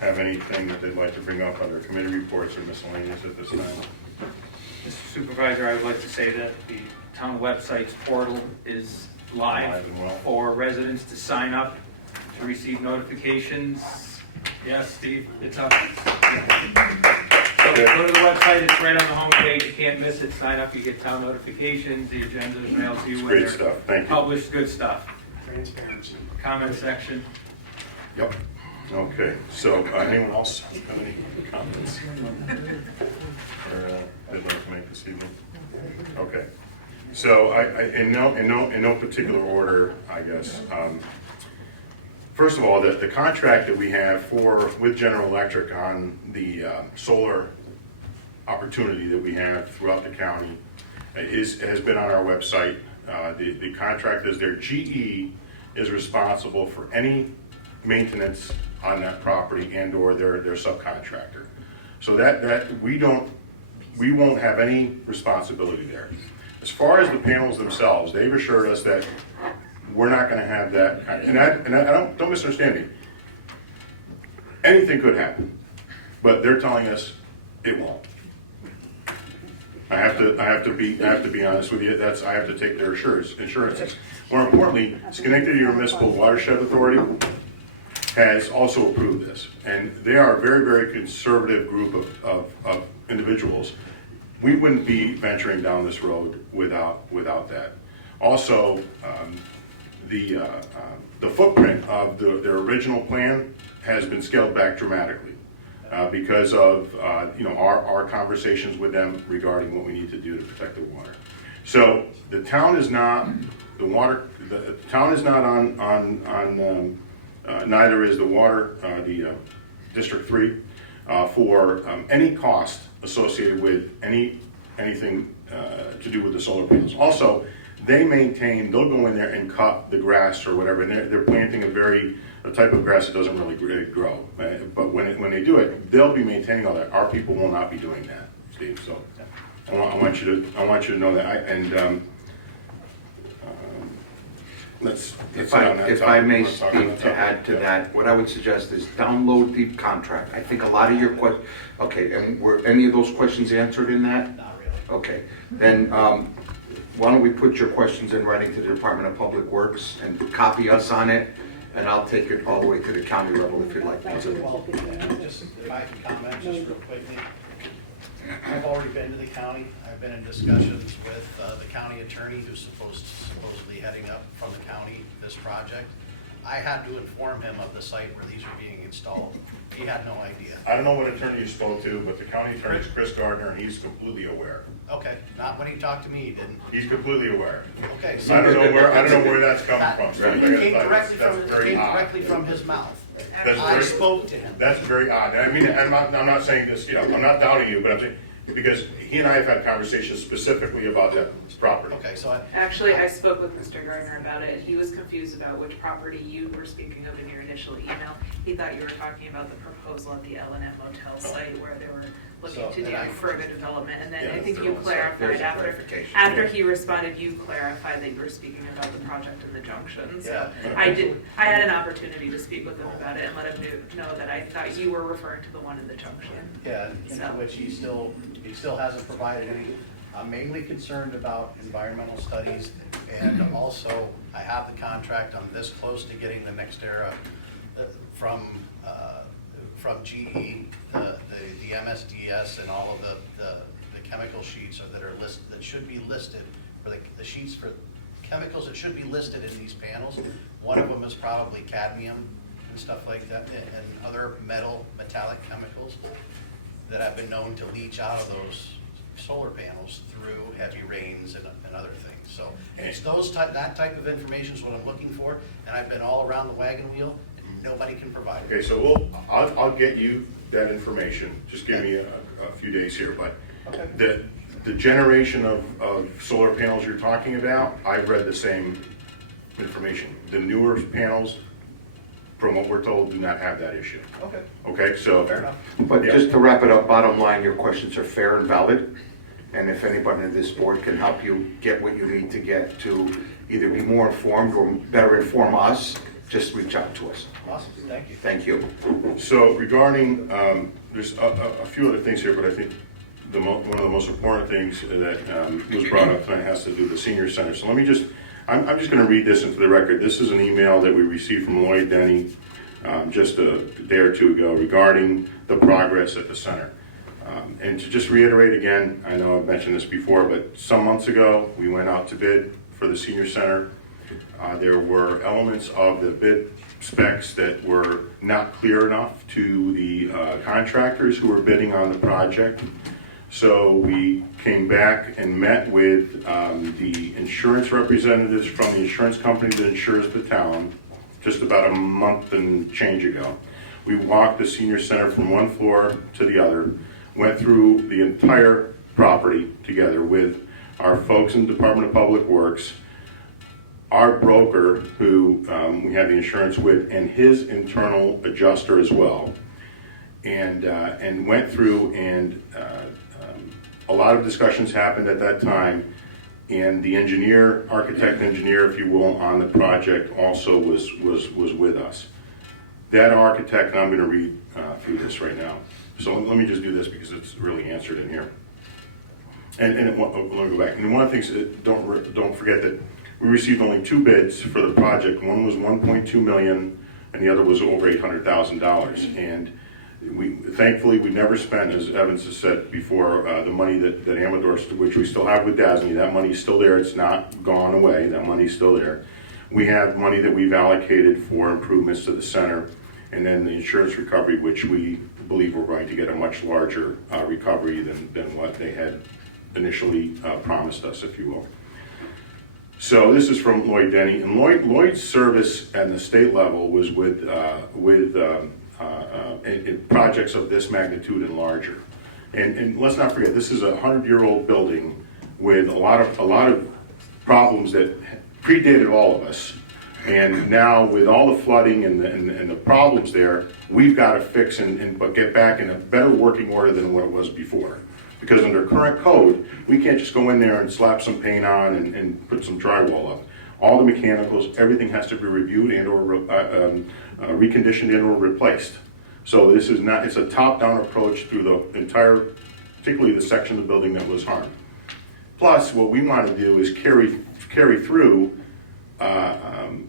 have anything that they'd like to bring up under committee reports or miscellaneous at this time? Mr. Supervisor, I would like to say that the town website's portal is live Live and well. for residents to sign up to receive notifications. Yes, Steve, it's up. So go to the website, it's right on the homepage, you can't miss it, sign up, you get town notifications, the agenda is mailed to you. It's when great they're stuff. Thank you. Published, good stuff. Transparency. Comment section. Yep. Okay, so anyone else have any comments? Or they'd like to make this evening? Okay, so in no particular order, I guess. First of all, the contract that we have with General Electric on the solar opportunity that we have throughout the county has been on our website. The contract is there. GE is responsible for any maintenance on that property and or their subcontractor. So that we won't have any responsibility there. As far as the panels themselves, they've assured us that we're not going to have that. And I don't misunderstand me. Anything could happen, but they're telling us it won't. I have to be honest with you. I have to take their assurances. More importantly, Schenectady Municipal Watershed Authority has also approved this, and they are a very, very conservative group of individuals. We wouldn't be venturing down this road without that. Also, the footprint of their original plan has been scaled back dramatically because of our conversations with them regarding what we need to do to protect the water. So the town is not the town is not on neither is the water the District 3 for any cost associated with anything to do with the solar panels. Also, they'll go in there and cut the grass or whatever, and they're planting a type of grass that doesn't really grow. But when they do it, they'll be maintaining all that. Our people will not be doing that, Steve. So I want you to know that. If I may, Steve, to add to that, what I would suggest is download the contract. I think a lot of your questions, okay, and were any of those questions answered in that? Not really. Okay, then why don't we put your questions in writing to the Department of Public Works and copy us on it, and I'll take it all the way to the county level if you'd like. Well, just if I can comment just real quickly. I've already been to the county. I've been in discussions with the county attorney who's supposedly heading up from the county this project. I had to inform him of the site where these are being installed. He had no idea. I don't know what attorney you spoke to, but the county attorney is Chris Gardner, and he's completely aware. Okay, not when he talked to me, he didn't. He's completely aware. Okay. I don't know where that's coming from. It came directly from his mouth. I spoke to him. That's very odd. I mean, I'm not saying this, I'm not doubting you, but I'm saying, because he and I have had conversations specifically about that property. Okay, so Actually, I spoke with Mr. Gardner about it, and he was confused about which property you were speaking of in your initial email. He thought you were talking about the proposal at the L&M Motel site where they were looking to do further development, and then I think you clarified after he responded, you clarified that you were speaking about the project in the junction. So I had an opportunity to speak with him about it and let him know that I thought you were referring to the one in the junction. yeah, which he still hasn't provided any. I'm mainly concerned about environmental studies, and also I have the contract. I'm this close to getting the NextEra from GE, the MSDS, and all of the chemical sheets that are listed, that should be listed for the sheets for chemicals that should be listed in these panels. One of them is probably cadmium and stuff like that, and other metallic chemicals that have been known to leach out of those solar panels through heavy rains and other things. So it's that type of information is what I'm looking for, and I've been all around the wagon wheel, and nobody can provide it. Okay, so I'll get you that information, just give me a few days here, but Okay. the generation of solar panels you're talking about, I've read the same information. The newer panels, from what we're told, do not have that issue. Okay. Okay, so. Fair enough. But Yeah. just to wrap it up, bottom line, your questions are fair and valid. And if anybody in this board can help you get what you need to get to either be more informed or better inform us, just reach out to us. Awesome, thank you. Thank you. So regarding, there's a few other things here, but I think one of the most important things that was brought up tonight has to do with the senior center. So let me just, I'm just going to read this into the record. This is an email that we received from Lloyd Denny just a day or two ago regarding the progress at the center. And to just reiterate again, I know I've mentioned this before, but some months ago, we went out to bid for the senior center. There were elements of the bid specs that were not clear enough to the contractors who were bidding on the project. So we came back and met with the insurance representatives from the insurance company that insures the town just about a month and change ago. We walked the senior center from one floor to the other, went through the entire property together with our folks in the Department of Public Works, our broker who we had the insurance with, and his internal adjuster as well, and went through, and a lot of discussions happened at that time, and the engineer, architect engineer, if you will, on the project also was with us. That architect, and I'm going to read through this right now. So let me just do this because it's really answered in here. And let me go back. And one of the things, don't forget that we received only 2 bids for the project. One was 1.2 million, and the other was over $800,000. And thankfully, we never spent, as Evans has said before, the money that Amador, which we still have with DASNY. That money's still there. It's not gone away. That money's still there. We have money that we've allocated for improvements to the center, and then the insurance recovery, which we believe we're going to get a much larger recovery than what they had initially promised us, if you will. So this is from Lloyd Denny, and Lloyd's service at the state level was with in projects of this magnitude and larger. And let's not forget, this is a 100-year-old building with a lot of problems that predated all of us. And now with all the flooding and the problems there, we've got to fix but get back in a better working order than what it was before. Because under current code, we can't just go in there and slap some paint on and put some drywall up. All the mechanicals, everything has to be reviewed and or reconditioned and or replaced. So this is not, it's a top-down approach through the entire, particularly the section of the building that was harmed. Plus, what we want to do is carry through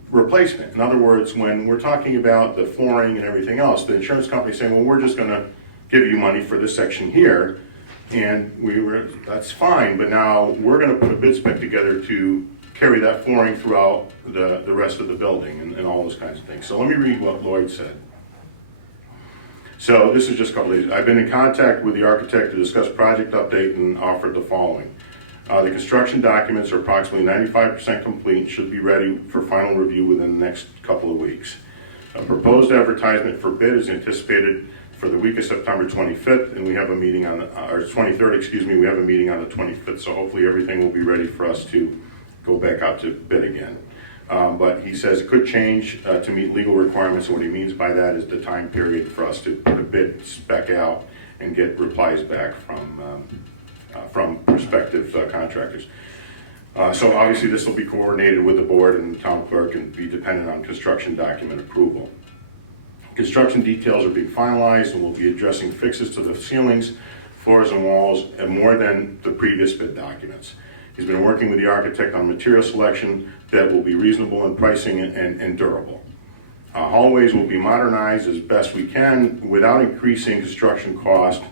replacement. In other words, when we're talking about the flooring and everything else, the insurance company is saying, well, we're just going to give you money for this section here, and that's fine, but now we're going to put a bid spec together to carry that flooring throughout the rest of the building and all those kinds of things. So let me read what Lloyd said. So this is just a couple days. I've been in contact with the architect to discuss project update and offered the following. The construction documents are approximately 95% complete and should be ready for final review within the next couple of weeks. A proposed advertisement for bid is anticipated for the week of September 25th, and we have a meeting on or 23rd, excuse me, we have a meeting on the 25th, so hopefully everything will be ready for us to go back out to bid again. But he says it could change to meet legal requirements, and what he means by that is the time period for us to put a bid spec out and get replies back from prospective contractors. So obviously this will be coordinated with the board and the town clerk and be dependent on construction document approval. Construction details are being finalized, and we'll be addressing fixes to the ceilings, floors, and walls, and more than the previous bid documents. He's been working with the architect on material selection that will be reasonable in pricing and durable. Hallways will be modernized as best we can without increasing construction cost,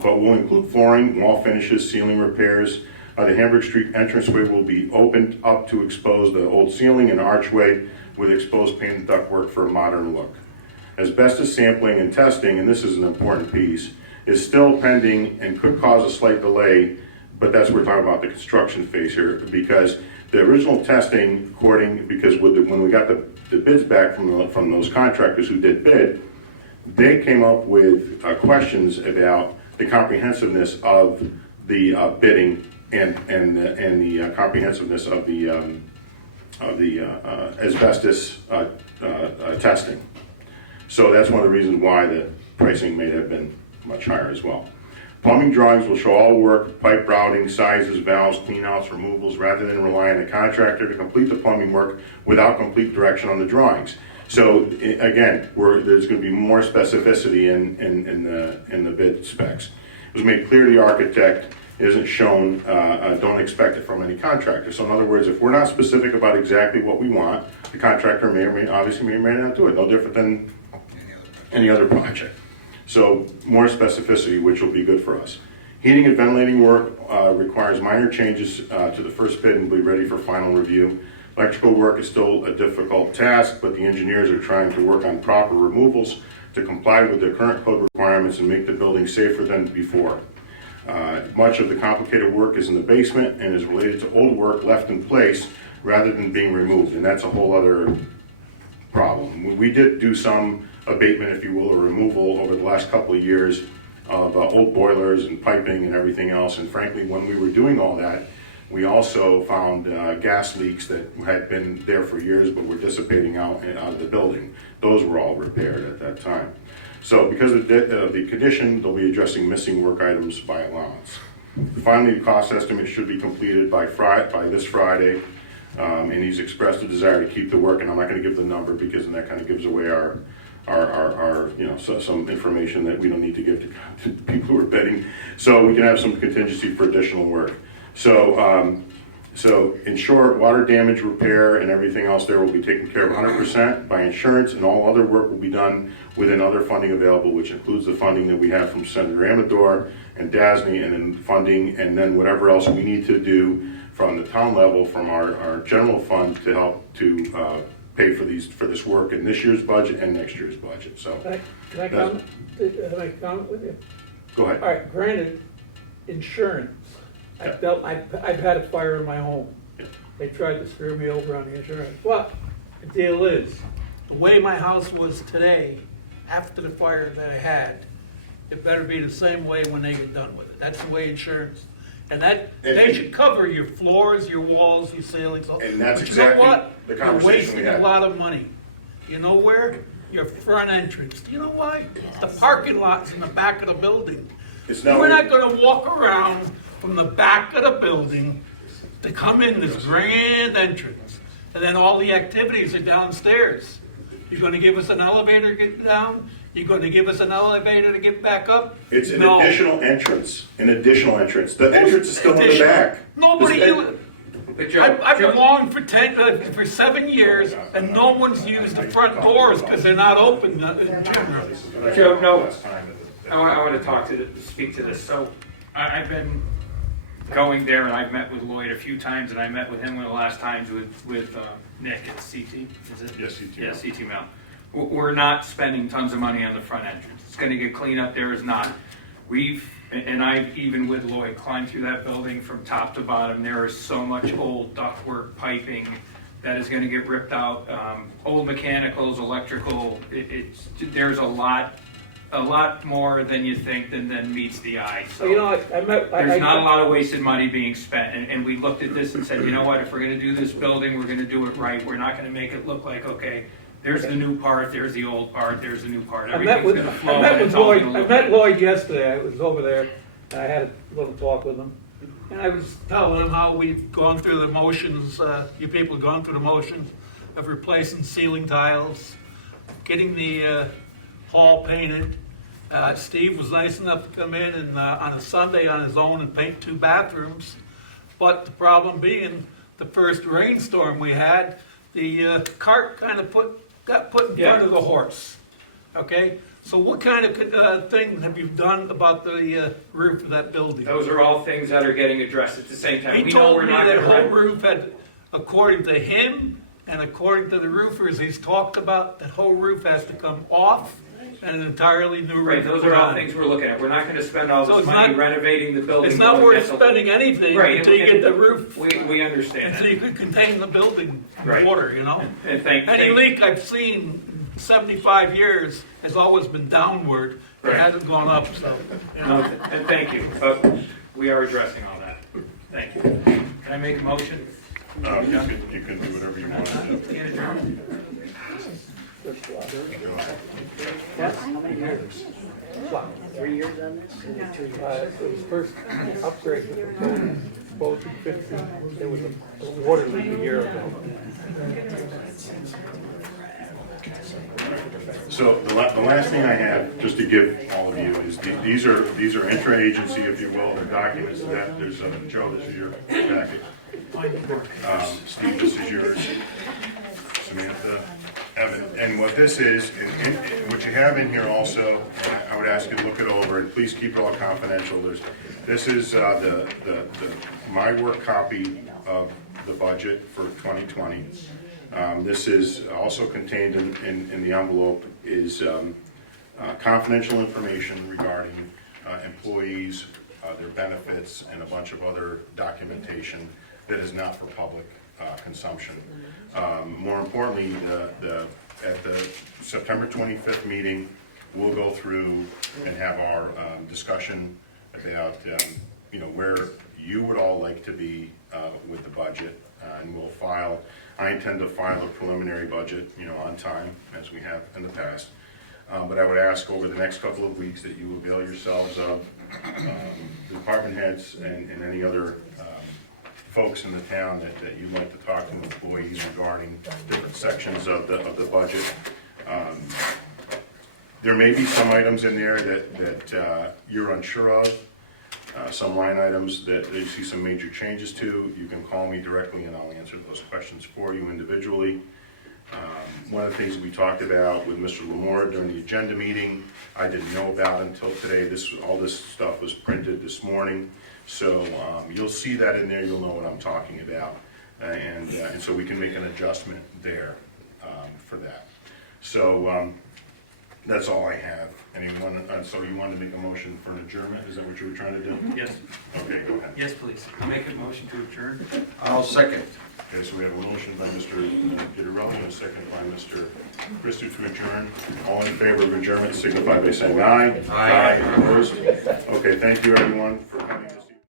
but will include flooring, wall finishes, ceiling repairs. The Hamburg Street entranceway will be opened up to expose the old ceiling and archway with exposed painted ductwork for a modern look. Asbestos sampling and testing, and this is an important piece, is still pending and could cause a slight delay but that's we're talking about the construction phase here, because the original testing, because when we got the bids back from those contractors who did bid, they came up with questions about the comprehensiveness of the bidding and the comprehensiveness of the asbestos testing. So that's one of the reasons why the pricing may have been much higher as well. Plumbing drawings will show all work, pipe routing, sizes, valves, cleanouts, removals, rather than rely on the contractor to complete the plumbing work without complete direction on the drawings. So again, there's going to be more specificity in the bid specs. It was made clear to the architect isn't shown, don't expect it from any contractor. So in other words, if we're not specific about exactly what we want, the contractor may or may not do it. No different than any other project. So more specificity, which will be good for us. Heating and ventilating work requires minor changes to the first bid and will be ready for final review. Electrical work is still a difficult task, but the engineers are trying to work on proper removals to comply with the current code requirements and make the building safer than before. Much of the complicated work is in the basement and is related to old work left in place rather than being removed, and that's a whole other problem. We did do some abatement, if you will, or removal over the last couple of years of old boilers and piping and everything else, and frankly, when we were doing all that, we also found gas leaks that had been there for years but were dissipating out of the building. Those were all repaired at that time. So because of the condition, they'll be addressing missing work items by allowance. Finally, the cost estimate should be completed by this Friday, and he's expressed a desire to keep the work, and I'm not going to give the number because then that kind of gives away our some information that we don't need to give to people who are bidding. So we can have some contingency for additional work. So in short, water damage repair and everything else there will be taken care of 100% by insurance, and all other work will be done within other funding available, which includes the funding that we have from Senator Amador and DASNY, and then funding, and then whatever else we need to do from the town level, from our general fund to help to pay for this work in this year's budget and next year's budget. So Can I comment? Can I comment with you? go ahead. All right, granted, insurance. I've had a fire in my home. They tried to screw me over on the insurance. But the deal is, the way my house was today, after the fire that I had, it better be the same way when they get done with it. That's the way insurance. And they should cover your floors, your walls, your ceilings. And that's but exactly you know what? the You're conversation we wasting had. a lot of money. You know where? Your front entrance. Do you know why? The parking lot's in the back of the building. We're not gonna walk around from the back of the building to come in this grand entrance. And then all the activities are downstairs. You're gonna give us an elevator to get down? You're gonna give us an elevator to get back up? It's an No. additional entrance. An additional entrance. The entrance is still in the back. Nobody, But Joe, I've belonged for 7 years, and no one's used the front doors because they're not open generally. Joe, no, I want to speak to this. So I've been going there, and I've met with Lloyd a few times, and I met with him one of the last times with Nick at CT. Is it? Yes, CT. Yeah, CT Mount. We're not spending tons of money on the front entrance. It's going to get cleaned up. There is not. And I've, even with Lloyd, climbed through that building from top to bottom. There is so much old ductwork piping that is going to get ripped out. Old mechanicals, electrical. There's a lot more than you think than meets the eye. So You know, there's not a lot of wasted money being spent. And we looked at this and said, you know what? If we're going to do this building, we're going to do it right. We're not going to make it look like, okay, there's the new part, there's the old part, there's the new part. Everything's going to flow. I met Lloyd yesterday. I was over there. I had a little talk with him. And I was telling him how we've gone through the motions, you people have gone through the motions of replacing ceiling tiles, getting the hall painted. Steve was nice enough to come in and on a Sunday on his own and paint 2 bathrooms. But the problem being, the first rainstorm we had, the cart kind of got put in front of the horse. Okay? So what kind of thing have you done about the roof of that building? Those are all things that are getting addressed at the same time. He told me that whole roof had, according to him and according to the roofers he's talked about, that whole roof has to come off and an entirely new Right, roof. those put are all on. things we're looking at. We're not gonna spend all So this it's money not- renovating the building. It's not while we worth get the- spending anything Right, until you and- get the roof, We understand until that. you can contain the building Right. water, you know? And thank Any leak I've seen in 75 years has always been downward. It Right. hasn't gone up, so, you know. No, and thank you. We are addressing all that. Thank you. Can I make a motion? You can do whatever you want to do. Can't adjourn? How many years? What, 3 years on this? It was first upgrade both in 15, there was a water leak a year ago. So the last thing I have, just to give all of you, is these are intra-agency, if you will, they're documents that, there's, Joe, this is your packet. Steve, this is yours. Samantha, Evan. And what this is, what you have in here also, I would ask you to look it over, and please keep it all confidential. This is my work copy of the budget for 2020. This is also contained in the envelope is confidential information regarding employees, their benefits, and a bunch of other documentation that is not for public consumption. More importantly, at the September 25th meeting, we'll go through and have our discussion about where you would all like to be with the budget, and we'll file. I intend to file a preliminary budget, on time, as we have in the past. But I would ask over the next couple of weeks that you avail yourselves of the department heads and any other folks in the town that you'd like to talk to employees regarding different sections of the budget. There may be some items in there that you're unsure of. Some line items that you see some major changes to. You can call me directly and I'll answer those questions for you individually. One of the things we talked about with Mr. Lamore during the agenda meeting, I didn't know about until today. All this stuff was printed this morning. So you'll see that in there, you'll know what I'm talking about. And so we can make an adjustment there for that. So that's all I have. Anyone, so you wanted to make a motion for an adjournment? Is that what you were trying to do? Yes. Okay, go ahead. Yes, please. I'll make a motion to adjourn. I'll second. Okay, so we have a motion by Mr. Peterelli and a second by Mr. Christie to adjourn. All in favor of adjournment signify by saying aye. Aye. Opposed?